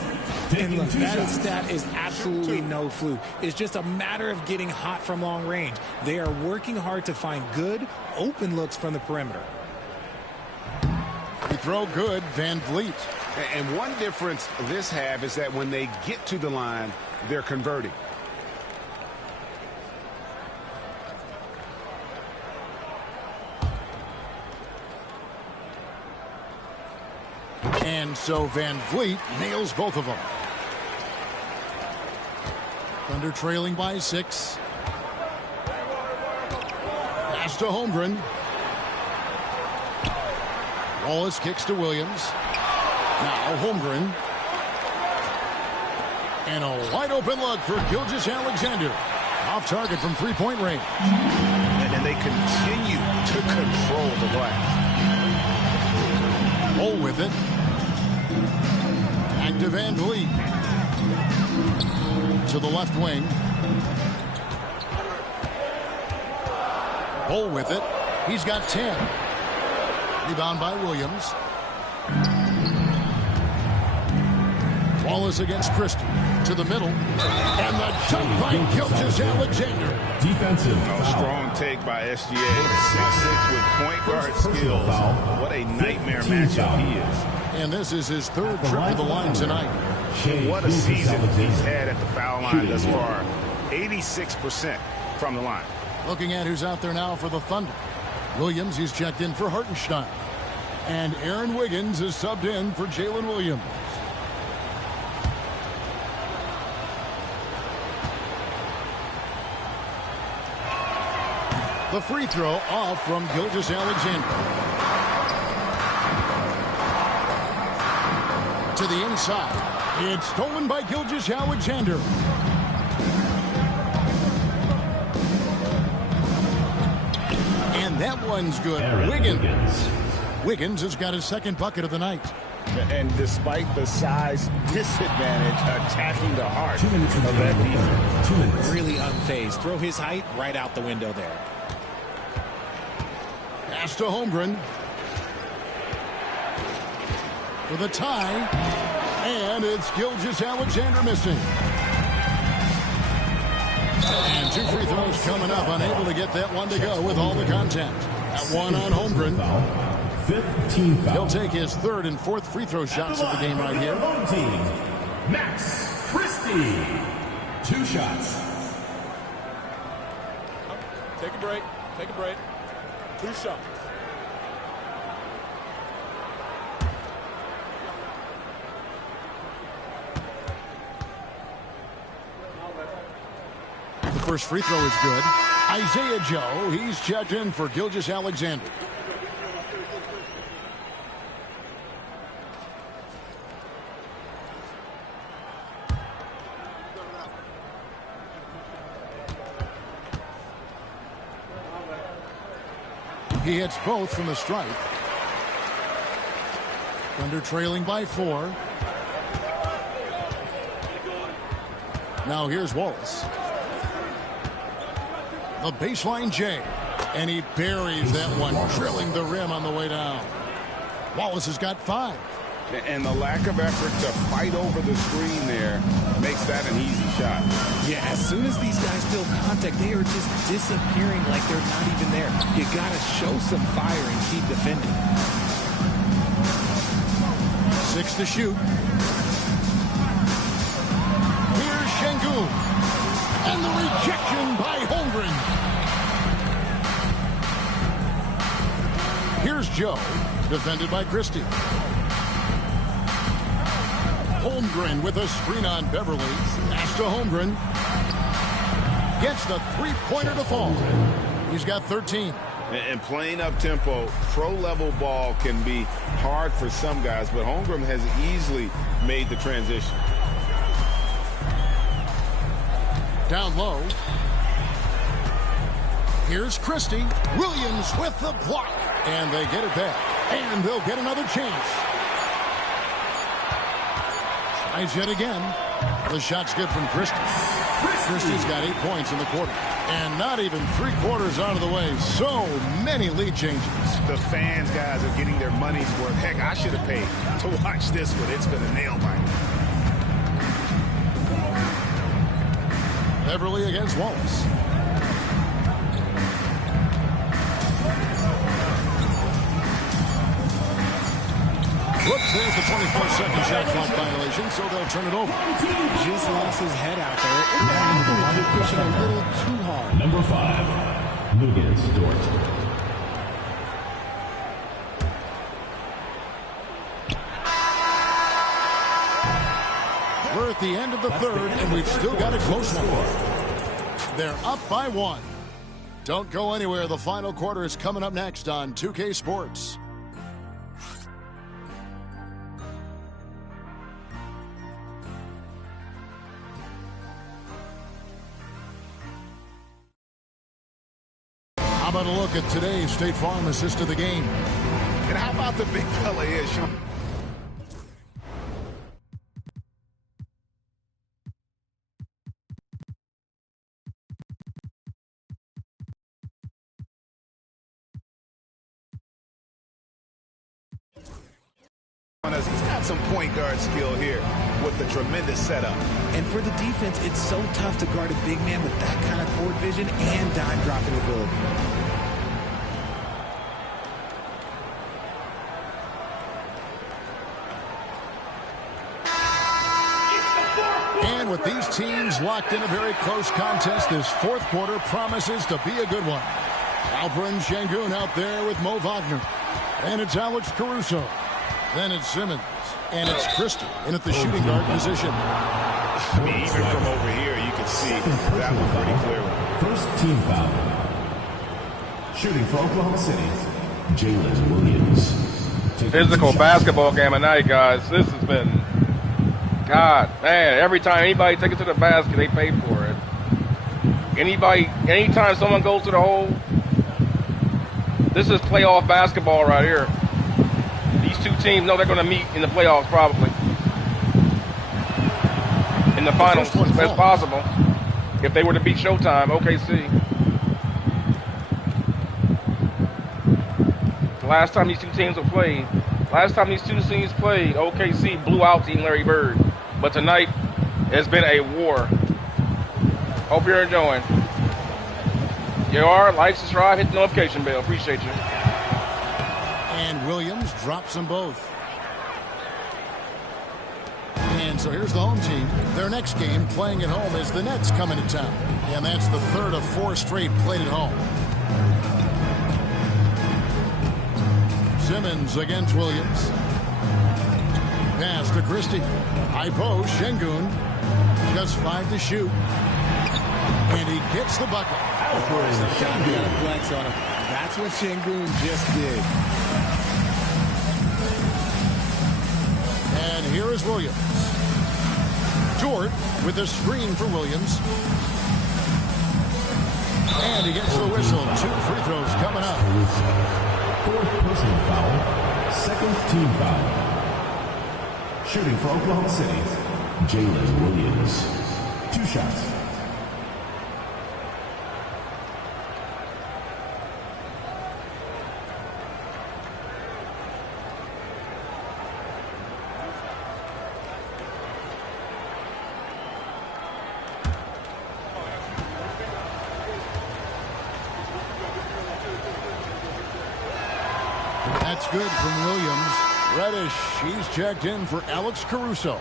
And look, that stat is absolutely no fluke. It's just a matter of getting hot from long range. They are working hard to find good, open looks from the perimeter. Free throw good, Van Vliet. And one difference this half is that when they get to the line, they're converting. And so Van Vliet nails both of them. Thunder trailing by 6. Pass to Holmgren. Wallace kicks to Williams. Now Holmgren. And a wide open look for Gilgeous-Alexander. Off target from three-point range. And they continue to control the glass. Bull with it. Back to Van Vliet. To the left wing. Bull with it. He's got 10. Rebound by Williams. Wallace against Christie. To the middle. And the jump by Gilgeous-Alexander. Defensive foul. Strong take by SGA. 6'6" with point guard skills. What a nightmare matchup he is. And this is his 3rd trip to the line tonight. And what a season he's had at the foul line thus far. 86% from the line. Looking at who's out there now for the Thunder. Williams, he's checked in for Hartenstein. And Aaron Wiggins is subbed in for Jalen Williams. The free throw off from Gilgeous-Alexander. To the inside. It's stolen by Gilgeous-Alexander. And that one's good. Wiggins has got his 2nd bucket of the night. And despite the size disadvantage, attacking the heart of that defense. 2 minutes. Really unfazed. Throw his height right out the window there. Pass to Holmgren. For the tie. And it's Gilgeous-Alexander missing. And 2 free throws coming up. Unable to get that one to go with all the contact. That one on Holmgren. 15 foul. He'll take his 3rd and 4th free throw shots of the game right here. Home team, Max Christie. 2 shots. Take a break. Take a break. 2 shots. The first free throw is good. Isaiah Joe, he's checked in for Gilgeous-Alexander. He hits both from the stripe. Thunder trailing by 4. Now here's Wallace. The baseline J. And he buries that one, drilling the rim on the way down. Wallace has got 5. And the lack of effort to fight over the screen there makes that an easy shot. Yeah, as soon as these guys feel contact, they are just disappearing like they're not even there. You got to show some fire and keep defending. 6 to shoot. Here's Şengün. And the rejection by Holmgren. Here's Joe, defended by Christie. Holmgren with a screen on Beverly. Pass to Holmgren. Gets the three-pointer to fall. He's got 13. And playing up-tempo, pro-level ball can be hard for some guys, but Holmgren has easily made the transition. Down low. Here's Christie. Williams with the block. And they get it back. And they'll get another chance. Tries yet again. The shot's good from Christie. Christie's got 8 points in the quarter. And not even 3/4 out of the way. So many lead changes. The fans, guys, are getting their money's worth. Heck, I should have paid to watch this one. It's been a nail biter. Beverly against Wallace. Whoops, there's the 24-second shot clock violation, so they'll turn it over. Just lost his head out there. Now they're pushing a little too hard. Number 5, Lucas Dort. We're at the end of the third, and we've still got a close one. They're up by 1. Don't go anywhere. The final quarter is coming up next on 2K Sports. How about a look at today's State Farm assist of the game? And how about the big fella here, Sean? He's got some point guard skill here with the tremendous setup. And for the defense, it's so tough to guard a big man with that kind of court vision and dime dropping ability. And with these teams locked in a very close contest, this fourth quarter promises to be a good one. Alperin Sengun out there with Mo Wagner. And it's Alex Caruso. Then it's Simmons. And it's Christie in at the shooting guard position. I mean, even from over here, you can see that one pretty clearly. First team foul. Shooting for Oklahoma City, Jalen Williams. Physical basketball game at night, guys. This has been, God, man, every time anybody takes it to the basket, they pay for it. Anytime someone goes to the hole, this is playoff basketball right here. These two teams know they're going to meet in the playoffs probably. In the finals, as best possible. If they were to beat Showtime, OKC. The last time these two teams played, OKC blew out Team Larry Bird. But tonight, it's been a war. Hope you're enjoying. You are, like, subscribe, hit the notification bell. Appreciate you. And Williams drops them both. And so here's the home team. Their next game playing at home is the Nets coming to town. And that's the third of 4 straight played at home. Simmons against Williams. Pass to Christie. High post, Sengun. Just 5 to shoot. And he gets the bucket. Flex on him. That's what Sengun just did. And here is Williams. Dort with a screen for Williams. And he gets the whistle. 2 free throws coming up. Fourth personal foul. Second team foul. Shooting for Oklahoma City, Jalen Williams. 2 shots. That's good from Williams. Reddish, he's checked in for Alex Caruso.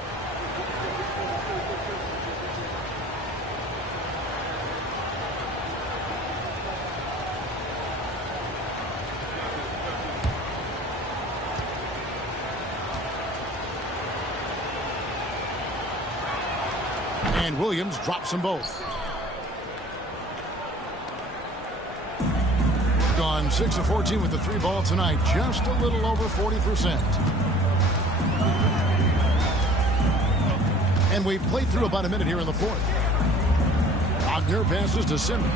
And Williams drops them both. Gone 6 of 14 with the 3 ball tonight. Just a little over 40%. And we've played through about a minute here in the fourth. Wagner passes to Simmons.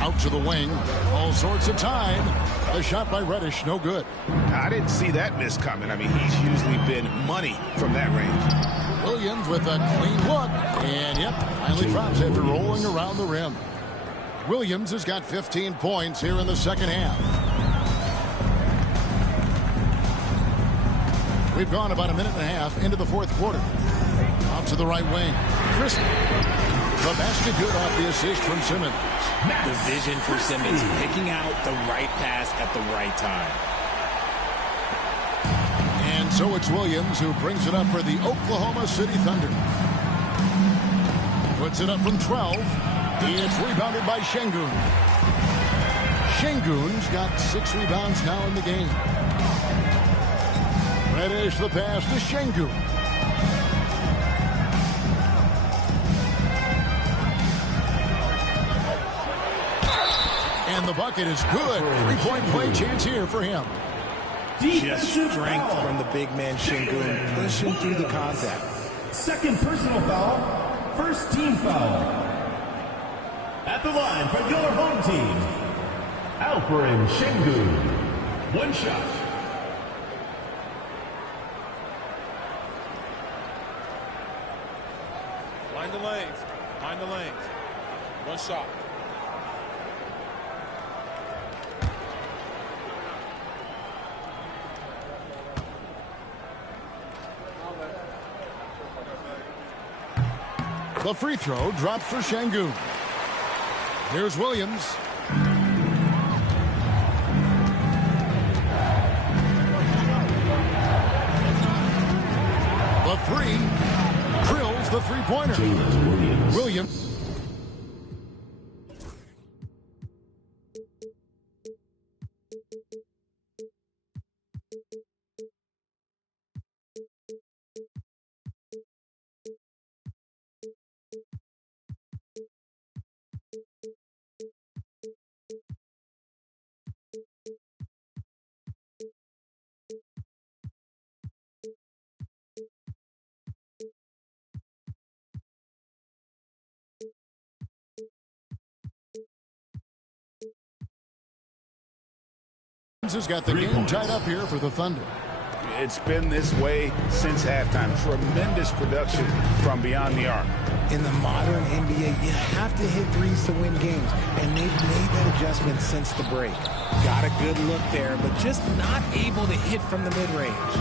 Out to the wing. All sorts of time. A shot by Reddish, no good. I didn't see that miss coming. I mean, he's usually been money from that range. Williams with a clean look. And, yep, finally drops after rolling around the rim. Williams has got 15 points here in the second half. We've gone about a minute and a half into the fourth quarter. Out to the right wing. Chris. The basket good off the assist from Simmons. The vision for Simmons, picking out the right pass at the right time. And so it's Williams who brings it up for the Oklahoma City Thunder. Puts it up from 12. It's rebounded by Şengün. Şengün's got 6 rebounds now in the game. Reddish the pass to Şengün. And the bucket is good. 3-point play chance here for him. Just strength from the big man Şengün, pushing through the contact. Second personal foul. First team foul. At the line for your home team, Alperen Şengün. One shot. Find the lanes. Find the lanes. One shot. The free throw drops for Şengün. Here's Williams. The three. Drills the three-pointer. Williams. Has got the game tied up here for the Thunder. It's been this way since halftime. Tremendous production from beyond the arc. In the modern NBA, you have to hit threes to win games, and they've made that adjustment since the break. Got a good look there, but just not able to hit from the mid-range.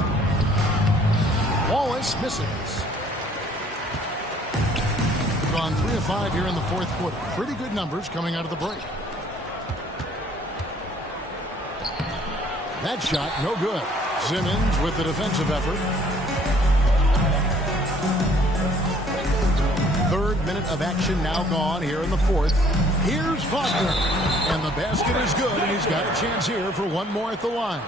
Wallace misses. Gone 3 of 5 here in the fourth quarter. Pretty good numbers coming out of the break. That shot, no good. Simmons with the defensive effort. Third minute of action now gone here in the fourth. Here's Wagner. And the basket is good, and he's got a chance here for one more at the line.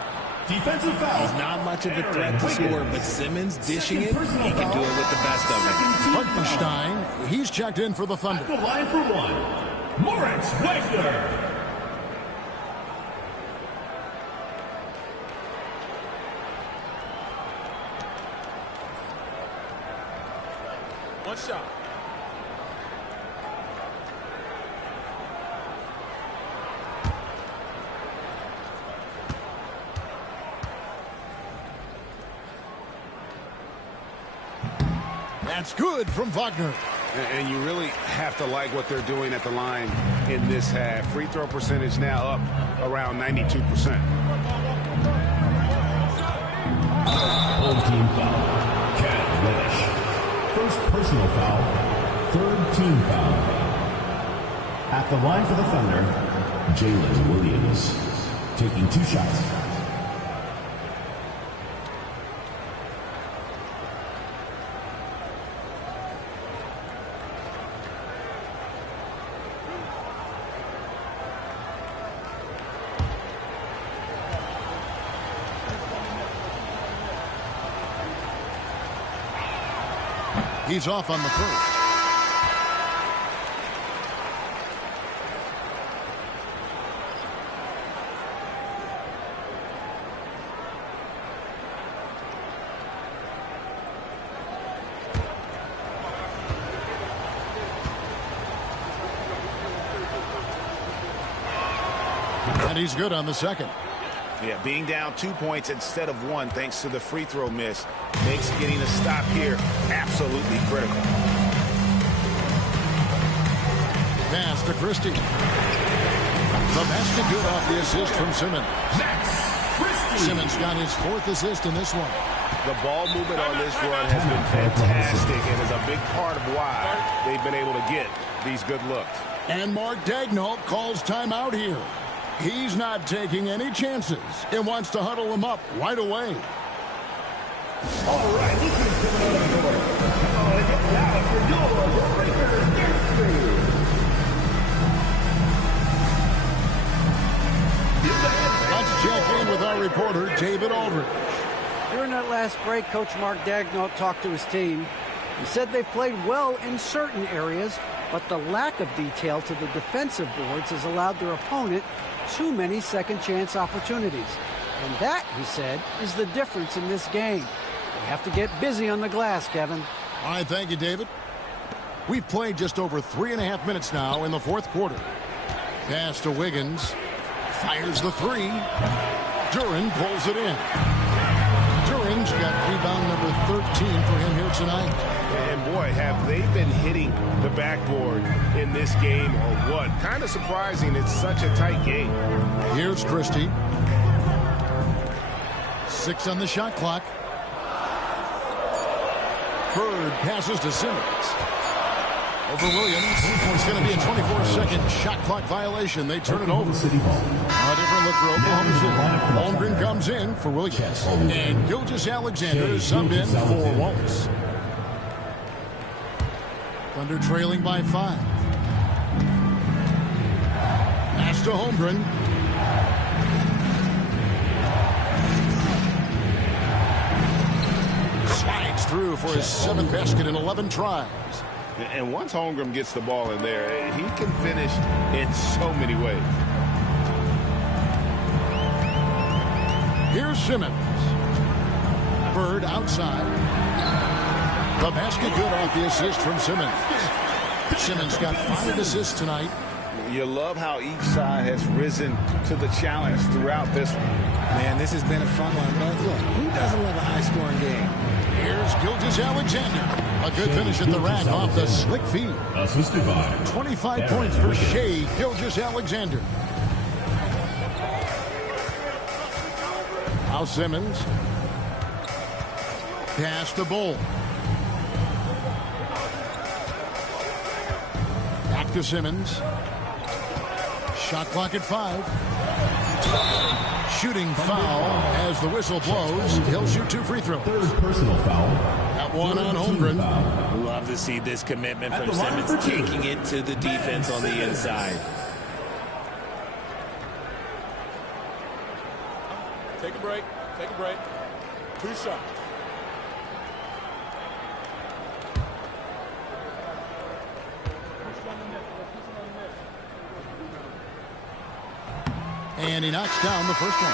Defensive foul. He's not much of a threat to score, but Simmons dishing it, he can do it with the best of it. Hartenstein, he's checked in for the Thunder. At the line for one, Moritz Wagner. One shot. That's good from Wagner. And you really have to like what they're doing at the line in this half. Free throw percentage now up around 92%. Home team foul. Cat Reddish. First personal foul. Third team foul. At the line for the Thunder, Jalen Williams. Taking 2 shots. He's off on the first. And he's good on the second. Yeah, being down 2 points instead of 1 thanks to the free throw miss makes getting a stop here absolutely critical. Pass to Christie. The basket good off the assist from Simmons. Simmons got his 4th assist in this one. The ball movement on this run has been fantastic and is a big part of why they've been able to get these good looks. And Mark Daigneault calls timeout here. He's not taking any chances and wants to huddle him up right away. All right, this is coming out of the door. Now for your breaker, Let's check in with our reporter, David Aldridge. During that last break, Coach Mark Daigneault talked to his team. He said they've played well in certain areas, but the lack of detail to the defensive boards has allowed their opponent too many second-chance opportunities. And that, he said, is the difference in this game. They have to get busy on the glass, Kevin. All right, thank you, David. We've played just over 3.5 minutes now in the 4th quarter. Pass to Wiggins. Fires the 3. Duren pulls it in. Duren's got rebound number 13 for him here tonight. And boy, have they been hitting the backboard in this game or what? Kind of surprising. It's such a tight game. Here's Christie. 6 on the shot clock. Bird passes to Simmons. Over Williams. It's going to be a 24-second shot clock violation. They turn it over. A different look for Oklahoma City. Holmgren comes in for Williams. And Gilgeous-Alexander is subbed in for Wallace. Thunder trailing by 5. Pass to Holmgren. Slides through for his 7th basket in 11 tries. And once Holmgren gets the ball in there, he can finish in so many ways. Here's Simmons. Bird outside. The basket good off the assist from Simmons. Simmons got 5 assists tonight. You love how each side has risen to the challenge throughout this one. Man, this has been a fun one. But look, who doesn't love a high-scoring game? Here's Gilgeous-Alexander. A good finish at the rack off the slick feed. 25 points for Shea Gilgeous-Alexander. Now Simmons. Pass to Bull. Back to Simmons. Shot clock at 5. Shooting foul as the whistle blows. He'll shoot 2 free throws. 3rd personal foul. Got 1 on Holmgren. Love to see this commitment from Simmons, taking it to the defense on the inside. Take a break. Take a break. 2 shots. And he knocks down the first one.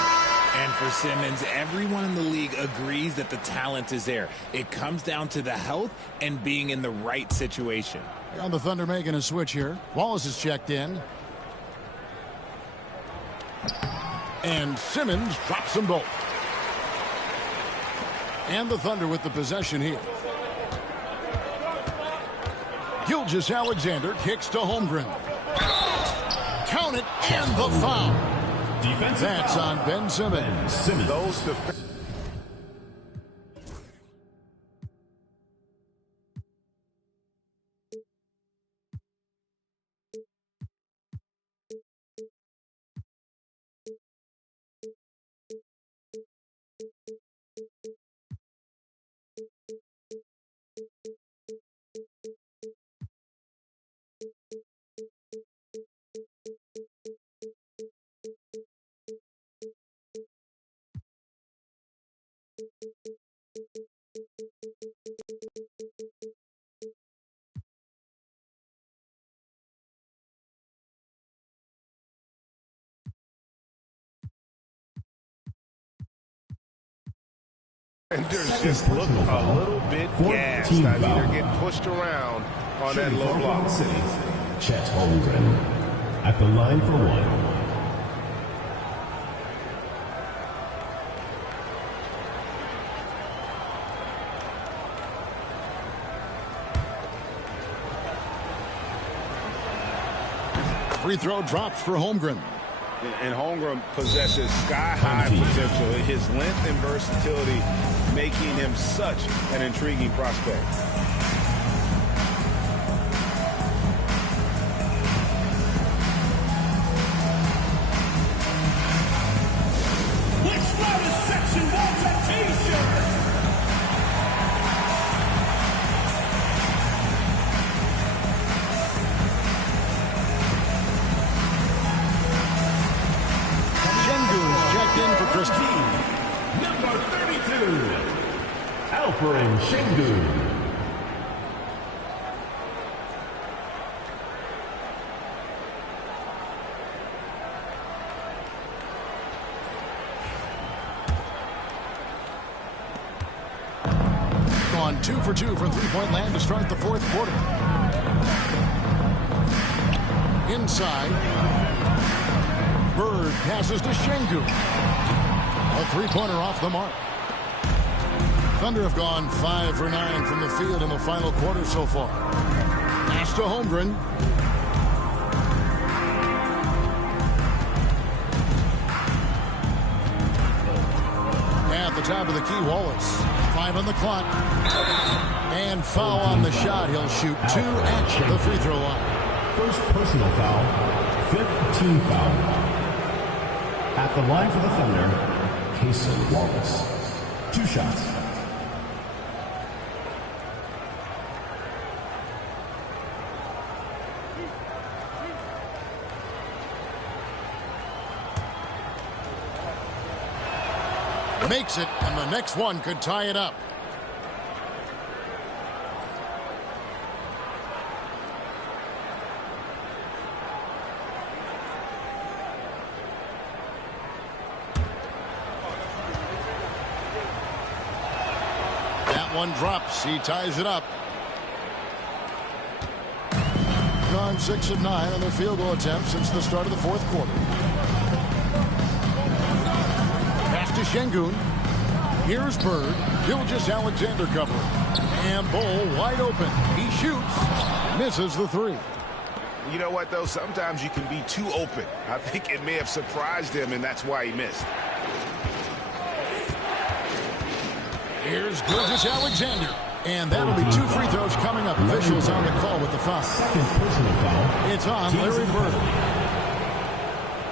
And for Simmons, everyone in the league agrees that the talent is there. It comes down to the health and being in the right situation. On the Thunder making a switch here. Wallace is checked in. And Simmons drops them both. And the Thunder with the possession here. Gilgeous-Alexander kicks to Holmgren. Count it, and the foul. That's on Ben Simmons. Those defenders just look a little bit gassed. They're getting pushed around on that low block. City, Chet Holmgren at the line for 1. free throw drops for Holmgren. And Holmgren possesses sky-high potential. His length and versatility making him such an intriguing prospect. Which Florida section wants a t-shirt? Checked in for Christie. Number 32, Alperen Şengün. Gone 2 for 2 from three-point land to start the fourth quarter. Inside. Bird passes to Şengün. A three-pointer off the mark. Thunder have gone 5 for 9 from the field in the final quarter so far. Pass to Holmgren. At the top of the key, Wallace. 5 on the clock. And foul on the shot. He'll shoot 2 at the free throw line. First personal foul, 5th team foul. At the line for the Thunder, Cason Wallace. 2 shots. Makes it, and the next one could tie it up. One drops. He ties it up. Gone 6 of 9 on their field goal attempts since the start of the fourth quarter. Pass to Şengün. Here's Bird. Gilgeous Alexander covering. And Bull wide open. He shoots. Misses the 3. You know what, though? Sometimes you can be too open. I think it may have surprised him, and that's why he missed. Here's Gilgeous Alexander. And that'll be 2 free throws coming up. Officials on the call with the foul. Second personal foul. It's on Larry Bird.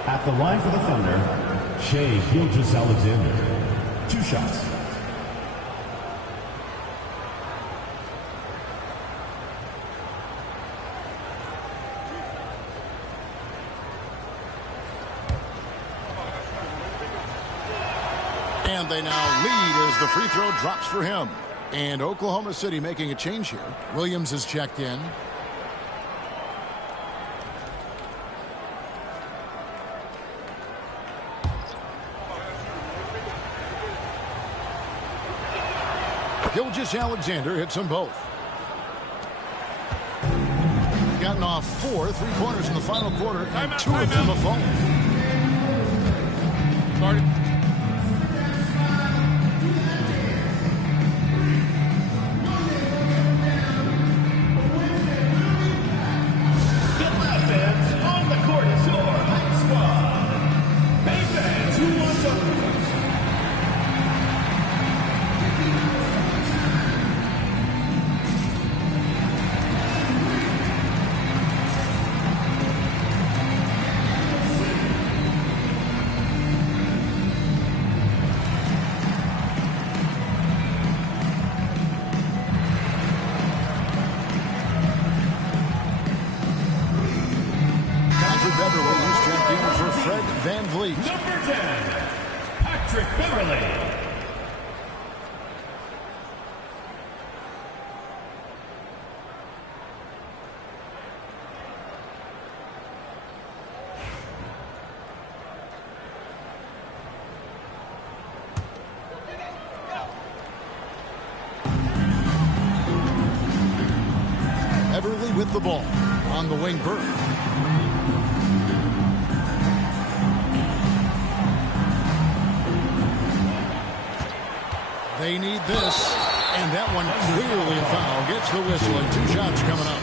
At the line for the Thunder, Shai Gilgeous-Alexander. 2 shots. And they now lead as the free throw drops for him. And Oklahoma City making a change here. Williams is checked in. Gilgeous Alexander hits them both. Gotten off 4 3-pointers in the final quarter, and 2 of them have fallen. Number 10, Patrick Beverly. Beverly with the ball on the wing. Bird. They need this, and that one clearly a foul. Gets the whistle, and 2 shots coming up.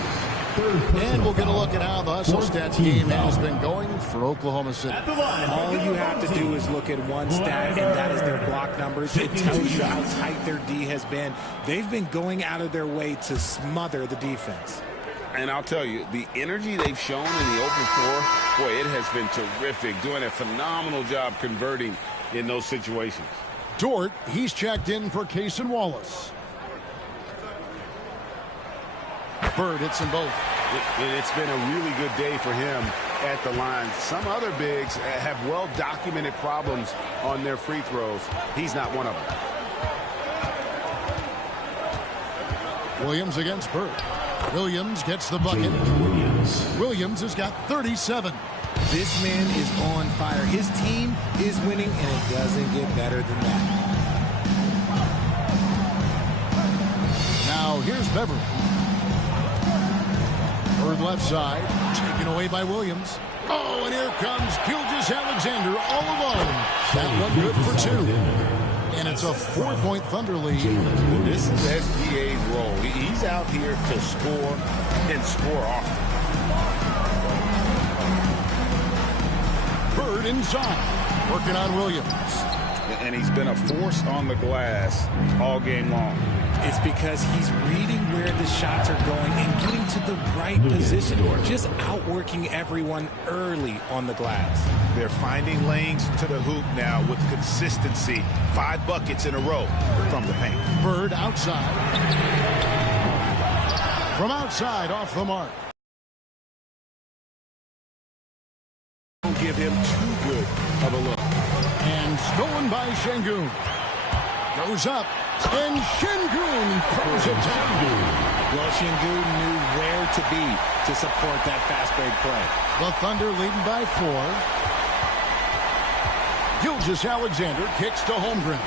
And we'll get a look at how the hustle stats game has been going for Oklahoma City. All you have to do is look at one stat, and that is their block numbers. It tells you how tight their D has been. They've been going out of their way to smother the defense. And I'll tell you, the energy they've shown in the open floor, boy, it has been terrific. Doing a phenomenal job converting in those situations. Dort, he's checked in for Cason Wallace. Bird hits them both. It's been a really good day for him at the line. Some other bigs have well-documented problems on their free throws. He's not one of them. Williams against Bird. Williams gets the bucket. Williams has got 37. This man is on fire. His team is winning, and it doesn't get better than that. Now here's Beverly. Bird left side, taken away by Williams. Oh, and here comes Gilgeous-Alexander all alone. That one good for two. And it's a 4-point Thunder lead. This is SGA's role. He's out here to score and score often. Bird inside, working on Williams. And he's been a force on the glass all game long. It's because he's reading where the shots are going and getting to the right position, just outworking everyone early on the glass. They're finding lanes to the hoop now with consistency. 5 buckets in a row from the paint. Bird outside. From outside, off the mark. Don't give him too good of a look. And stolen by Şengün. Goes up. And Şengün throws it down. Well, Şengün knew where to be to support that fast break play. The Thunder leading by 4. Gilgeous-Alexander kicks to Holmgren.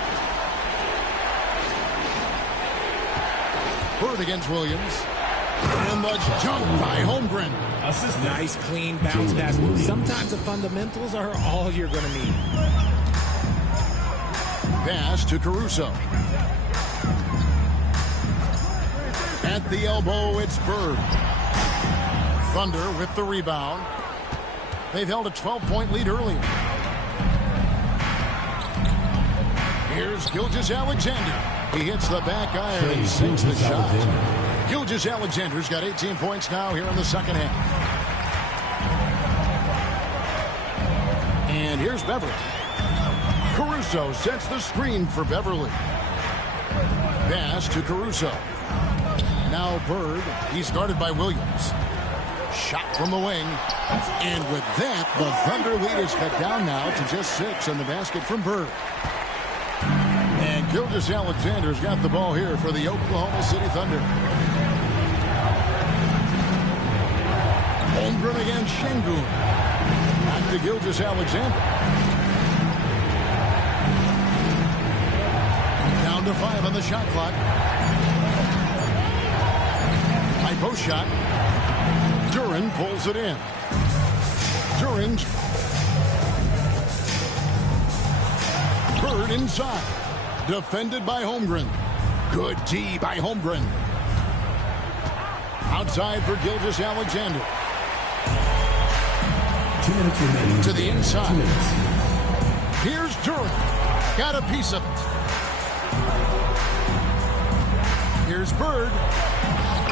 Bird against Williams. And the jump by Holmgren. Nice, clean bounce pass. Sometimes the fundamentals are all you're going to need. Pass to Caruso. At the elbow, it's Bird. Thunder with the rebound. They've held a 12-point lead earlier. Here's Gilgeous-Alexander. He hits the back iron and sinks the shot. Gilgeous-Alexander's got 18 points now here in the second half. And here's Beverly. Caruso sets the screen for Beverly. Pass to Caruso. Now Bird. He's guarded by Williams. Shot from the wing. And with that, the Thunder lead is cut down now to just 6 on the basket from Bird. And Gilgeous-Alexander's got the ball here for the Oklahoma City Thunder. Holmgren against Şengün. Back to Gilgeous-Alexander. Down to 5 on the shot clock. High post shot. Duren pulls it in. Duren. Bird inside. Defended by Holmgren. Good D by Holmgren. Outside for Gilgeous-Alexander. 2 minutes remaining. To the inside. Here's Duren. Got a piece of it. Here's Bird.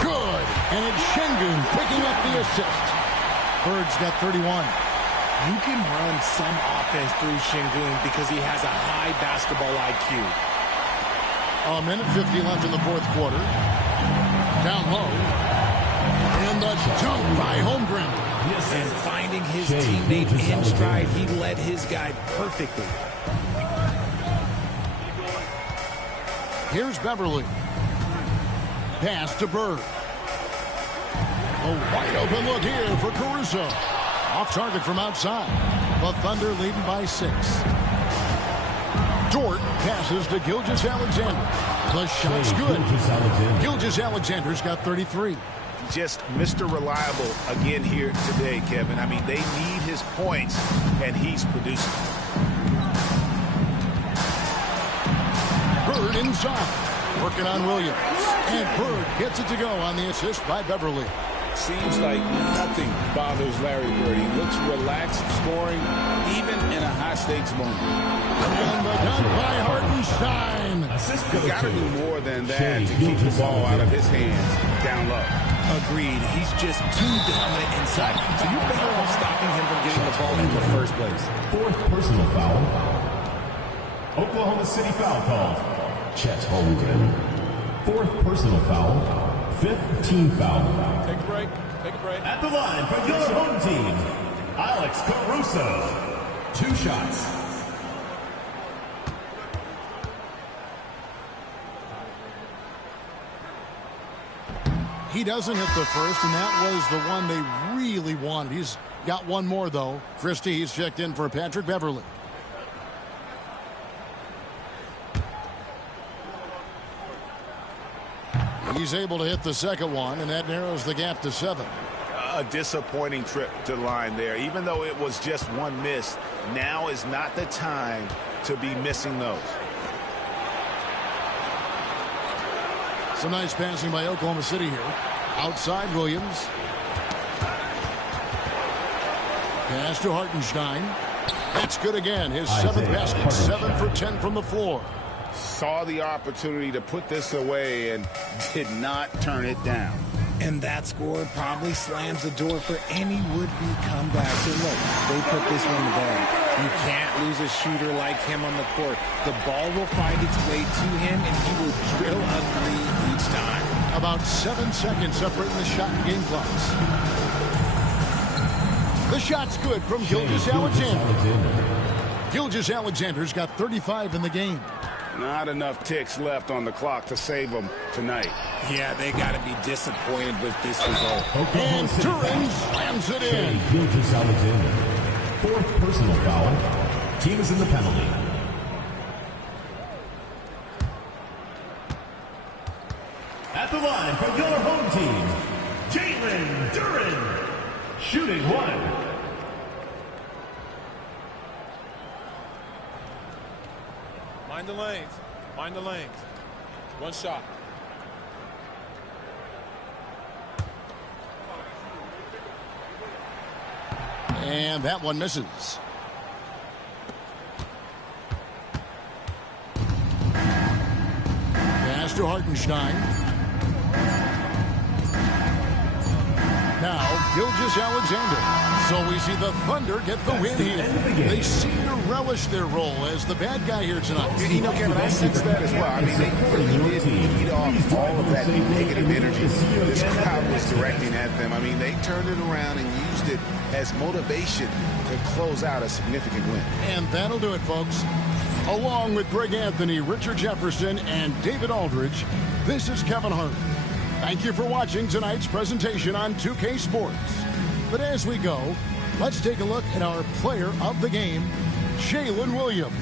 Good. And it's Şengün picking up the assist. Bird's got 31. You can run some offense through Şengün because he has a high basketball IQ. A minute 50 left in the fourth quarter. Down low. And the jump by Holmgren. And finding his teammate in stride, he led his guy perfectly. Here's Beverly. Pass to Bird. A wide open look here for Caruso. Off target from outside. The Thunder leading by 6. Dort passes to Gilgeous-Alexander. The shot's good. Gilgeous-Alexander's got 33. Just Mr. Reliable again here today, Kevin. I mean, they need his points, and he's producing. Bird inside. Working on Williams. And Bird gets it to go on the assist by Beverly. Seems like nothing bothers Larry Bird. He looks relaxed, scoring, even in a high-stakes moment. And the dunk by Hartenstein. He's got to do more than that to keep the ball out of his hands down low. Agreed. He's just too dominant inside. So you're better off stopping him from getting the ball in the first place. Fourth personal foul. Oklahoma City foul called. Chet Holmgren. Fourth personal foul. Fifth team foul. Take a break. Take a break. At the line for your home team, Alex Caruso. 2 shots. He doesn't hit the first, and that was the one they really wanted. He's got one more, though. Christie, he's checked in for Patrick Beverly. He's able to hit the second one, and that narrows the gap to 7. A disappointing trip to the line there. Even though it was just one miss, now is not the time to be missing those. Some nice passing by Oklahoma City here. Outside Williams. Pass to Hartenstein. That's good again. His 7th basket. 7 for 10 from the floor. Saw the opportunity to put this away and did not turn it down. And that score probably slams the door for any would-be comeback. So look, they put this one to bed. You can't lose a shooter like him on the court. The ball will find its way to him, and he will drill a 3 each time. About 7 seconds separating the shot and game clocks. The shot's good from Gilgeous-Alexander. Gilgeous-Alexander's got 35 in the game. Not enough ticks left on the clock to save them tonight. Yeah, they got to be disappointed with this result. And Turin slams it in. Gilgeous-Alexander. Fourth personal foul. Team is in the penalty. At the line for your home team, Jalen Duren. Shooting 1. Mind the lanes. Mind the lanes. 1 shot. And that one misses. Pass to Hartenstein. Now, Gilgeous-Alexander. So we see the Thunder get the win here. They seem to relish their role as the bad guy here tonight. You know, Kevin, I sense that as well. I mean, they really did feed off all of that negative energy this crowd was directing at them. I mean, they turned it around and used it as motivation to close out a significant win. And that'll do it, folks. Along with Greg Anthony, Richard Jefferson, and David Aldridge, this is Kevin Hart. Thank you for watching tonight's presentation on 2K Sports. But as we go, let's take a look at our player of the game, Jalen Williams.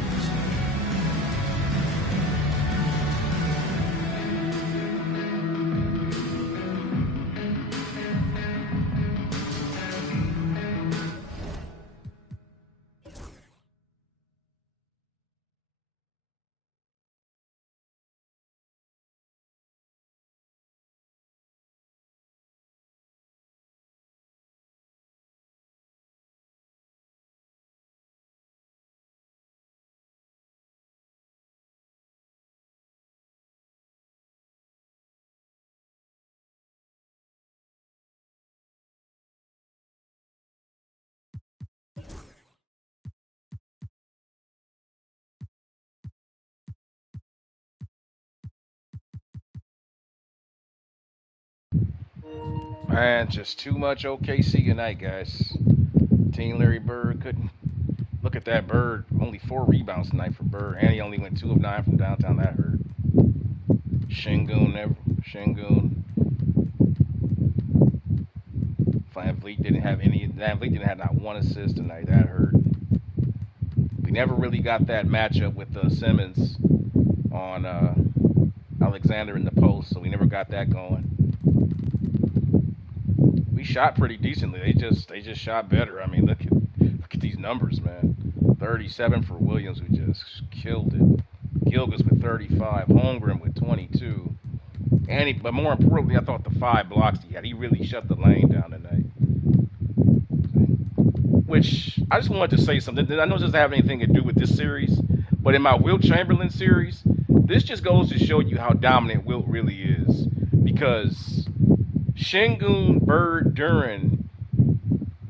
Man, just too much OKC tonight, guys. Team Larry Bird couldn't. Look at that, Bird. Only 4 rebounds tonight for Bird, and he only went 2 of 9 from downtown. That hurt. Şengün. VanVleet didn't have any. VanVleet didn't have not 1 assist tonight. That hurt. We never really got that matchup with Simmons on Alexander in the post, so we never got that going. We shot pretty decently. They just shot better. I mean, look at these numbers, man. 37 for Williams, who just killed it. Gilgeous with 35. Holmgren with 22. But more importantly, I thought the 5 blocks he had, he really shut the lane down tonight. Which I just wanted to say something. I know this doesn't have anything to do with this series, but in my Wilt Chamberlain series, this just goes to show you how dominant Wilt really is. Because Şengün, Bird, Duran,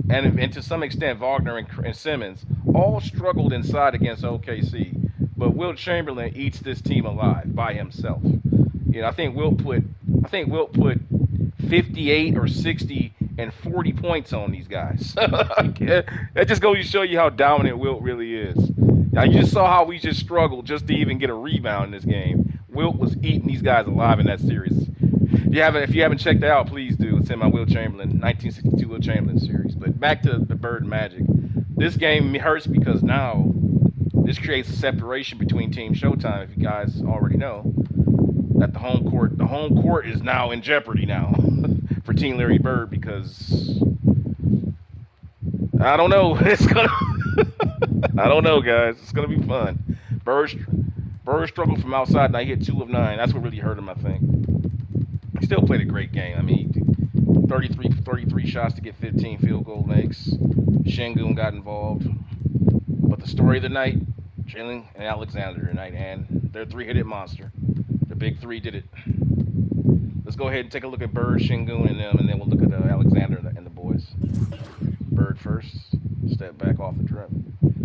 and to some extent Wagner and Simmons all struggled inside against OKC. But Wilt Chamberlain eats this team alive by himself. You know, I think Wilt put 58 or 60 and 40 points on these guys. That just goes to show you how dominant Wilt really is. Now, you just saw how we just struggled just to even get a rebound in this game. Wilt was eating these guys alive in that series. If you haven't checked it out, please do. It's in my Wilt Chamberlain, 1962 Wilt Chamberlain series. But back to the Bird Magic. This game hurts because now this creates a separation between Team Showtime, if you guys already know, that the home court is now in jeopardy now for Team Larry Bird, because I don't know. I don't know, guys. It's gonna be fun. Bird struggled from outside, and I hit 2 of 9. That's what really hurt him, I think. He still played a great game. I mean, 33 shots to get 15 field goal makes. Şengün got involved. But the story of the night, Jalen and Alexander tonight, and their 3-headed monster. The big 3 did it. Let's go ahead and take a look at Bird, Şengün, and them, and then we'll look at Alexander and the boys. Bird first. Step back off the drip.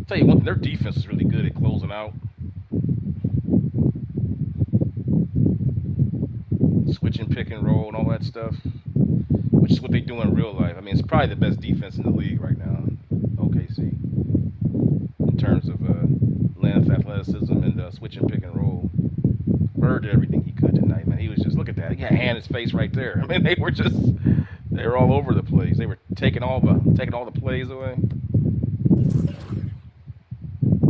Tell you one thing, their defense is really good at closing out. Switching pick and roll and all that stuff, which is what they do in real life. I mean, it's probably the best defense in the league right now, OKC, in terms of length, athleticism, and switching pick and roll. Bird did everything he could tonight, man. He was just, look at that. He had a hand in his face right there. I mean, they were all over the place. They were taking all the plays away.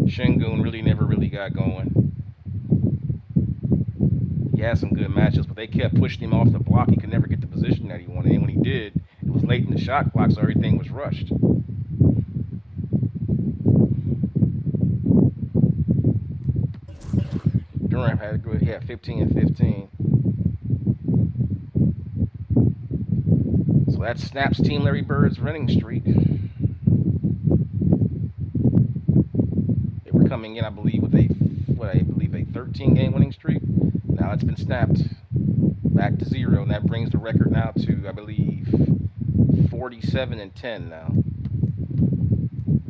Şengün never really got going. He had some good matchups, but they kept pushing him off the block. He could never get the position that he wanted. And when he did, it was late in the shot clock, so everything was rushed. Durant had a good, he had 15 and 15. So that snaps Team Larry Bird's winning streak. They were coming in, I believe, with a 13-game winning streak. Now it's been snapped back to 0, and that brings the record now to, I believe, 47 and 10 now.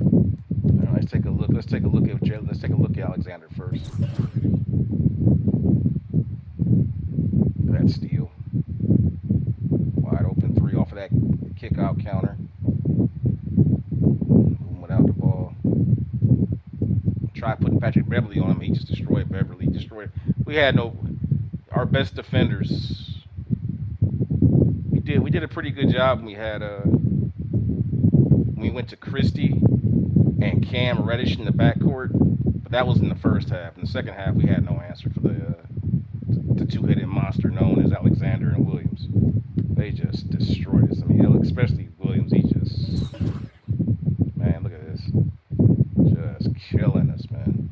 All right, let's take a look. Let's take a look at Alexander first. That steal, wide open 3 off of that kick out counter. Without the ball, try putting Patrick Beverly on him. He just destroyed Beverly. We had our best defenders. We did a pretty good job when we went to Christie and Cam Reddish in the backcourt, but that was in the first half. In the second half, we had no answer for the 2-headed monster known as Alexander and Williams. They just destroyed us. I mean, especially Williams. Man, look at this, just killing us, man.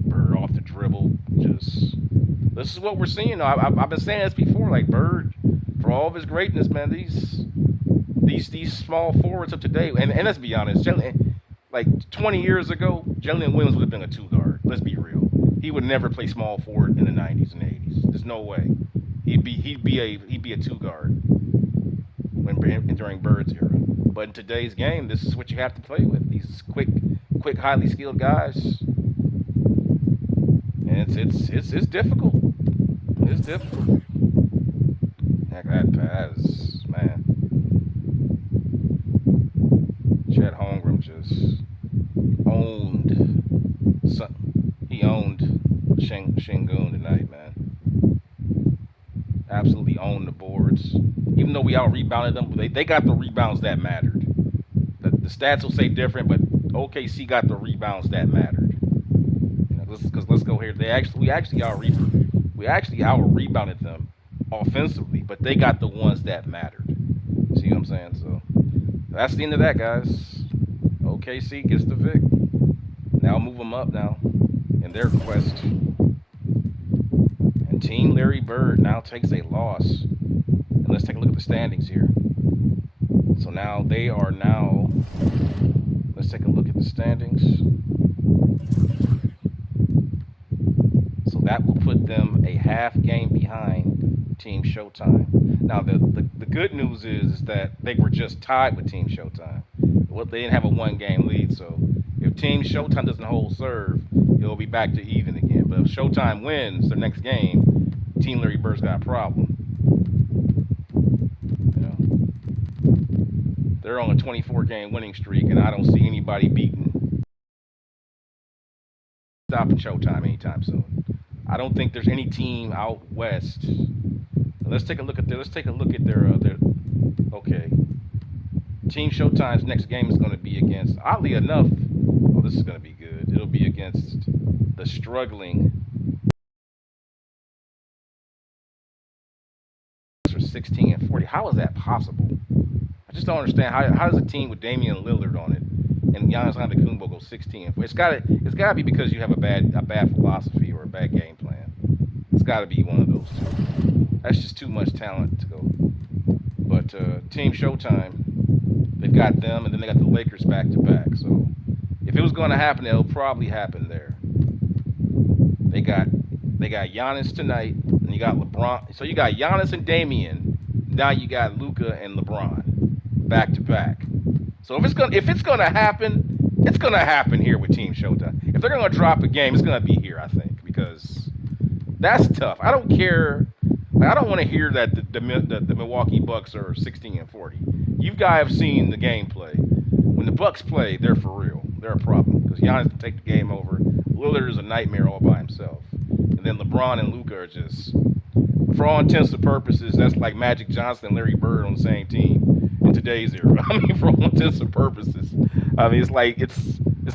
Bird off the dribble, this is what we're seeing. I've been saying this before. Like, Bird, for all of his greatness, man, these small forwards of today, and let's be honest, like 20 years ago, Jalen Williams would have been a 2-guard. Let's be real. He would never play small forward in the 90s and 80s. There's no way. He'd be a 2-guard during Bird's era. But in today's game, this is what you have to play with. These quick, highly skilled guys. And it's difficult. It's difficult. Heck, that pass, man. Chet Holmgren just owned Şengün tonight, man. Absolutely owned the boards. Even though we out-rebounded them, they got the rebounds that mattered. The stats will say different, but OKC got the rebounds that mattered. Because let's go here. We actually out-rebounded them offensively, but they got the ones that mattered. See what I'm saying? So that's the end of that, guys. OKC gets the Vic. Now move them up now in their quest. And And Team Larry Bird now takes a loss. And let's take a look at the standings here. So now they are let's take a look at the standings. So that will put them a half game behind Team Showtime. Now the good news is that they were just tied with Team Showtime. Well, they didn't have a 1-game lead, so if Team Showtime doesn't hold serve, it'll be back to even again. But if Showtime wins their next game, Team Larry Bird's got a problem. You know, they're on a 24-game winning streak, and I don't see anybody stopping Showtime anytime soon. I don't think there's any team out west. Let's take a look at their. Okay. Team Showtime's next game is going to be against. Oddly enough, oh, this is going to be good. It'll be against the struggling. For 16-40. How is that possible? I just don't understand. How does a team with Damian Lillard on it and Giannis Antetokounmpo go 16-40? It's got to be because you have a bad philosophy or a bad game plan. It's got to be one of those two. That's just too much talent to go. But Team Showtime, they've got them, and then they got the Lakers back to back. So if it was going to happen, it'll probably happen there. They got Giannis tonight, and you got LeBron. So you got Giannis and Damian. Now you got Luka and LeBron back to back. So if it's gonna happen, it's gonna happen here with Team Showtime. If they're gonna drop a game, it's gonna be here, I think, because that's tough. I don't care. I don't want to hear that the Milwaukee Bucks are 16-40. You guys have seen the gameplay. When the Bucks play, they're for real. They're a problem because Giannis can take the game over. Lillard is a nightmare all by himself, and then LeBron and Luka are just, for all intents and purposes, that's like Magic Johnson and Larry Bird on the same team in today's era. I mean, for all intents and purposes, I mean, it's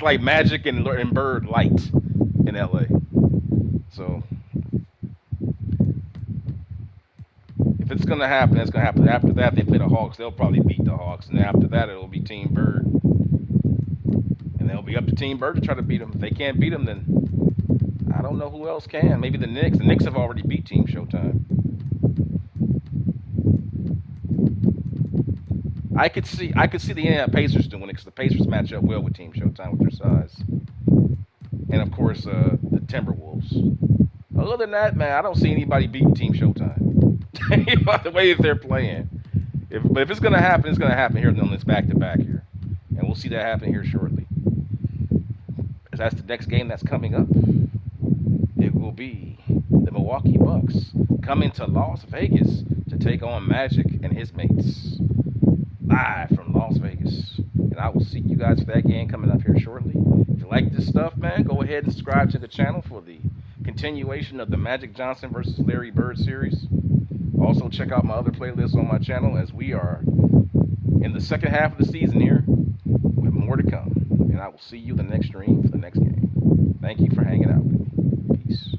like Magic and Bird light in LA. So if it's gonna happen, it's gonna happen. After that, they play the Hawks. They'll probably beat the Hawks, and after that, it'll be Team Bird, and it'll be up to Team Bird to try to beat them. If they can't beat them, then I don't know who else can. Maybe the Knicks. The Knicks have already beat Team Showtime. I could see the Indiana Pacers doing it because the Pacers match up well with Team Showtime with their size, and of course the Timberwolves. Other than that, man, I don't see anybody beating Team Showtime. The way that they're playing. But if it's gonna happen, it's gonna happen here on this back-to-back here, and we'll see that happen here shortly. As that's the next game that's coming up. It will be the Milwaukee Bucks coming to Las Vegas to take on Magic and his mates. Live from Las Vegas. And I will see you guys for that game coming up here shortly. If you like this stuff, man, go ahead and subscribe to the channel for the continuation of the Magic Johnson versus Larry Bird series. Also, check out my other playlists on my channel as we are in the second half of the season here with more to come. And I will see you the next stream for the next game. Thank you for hanging out with me. Peace.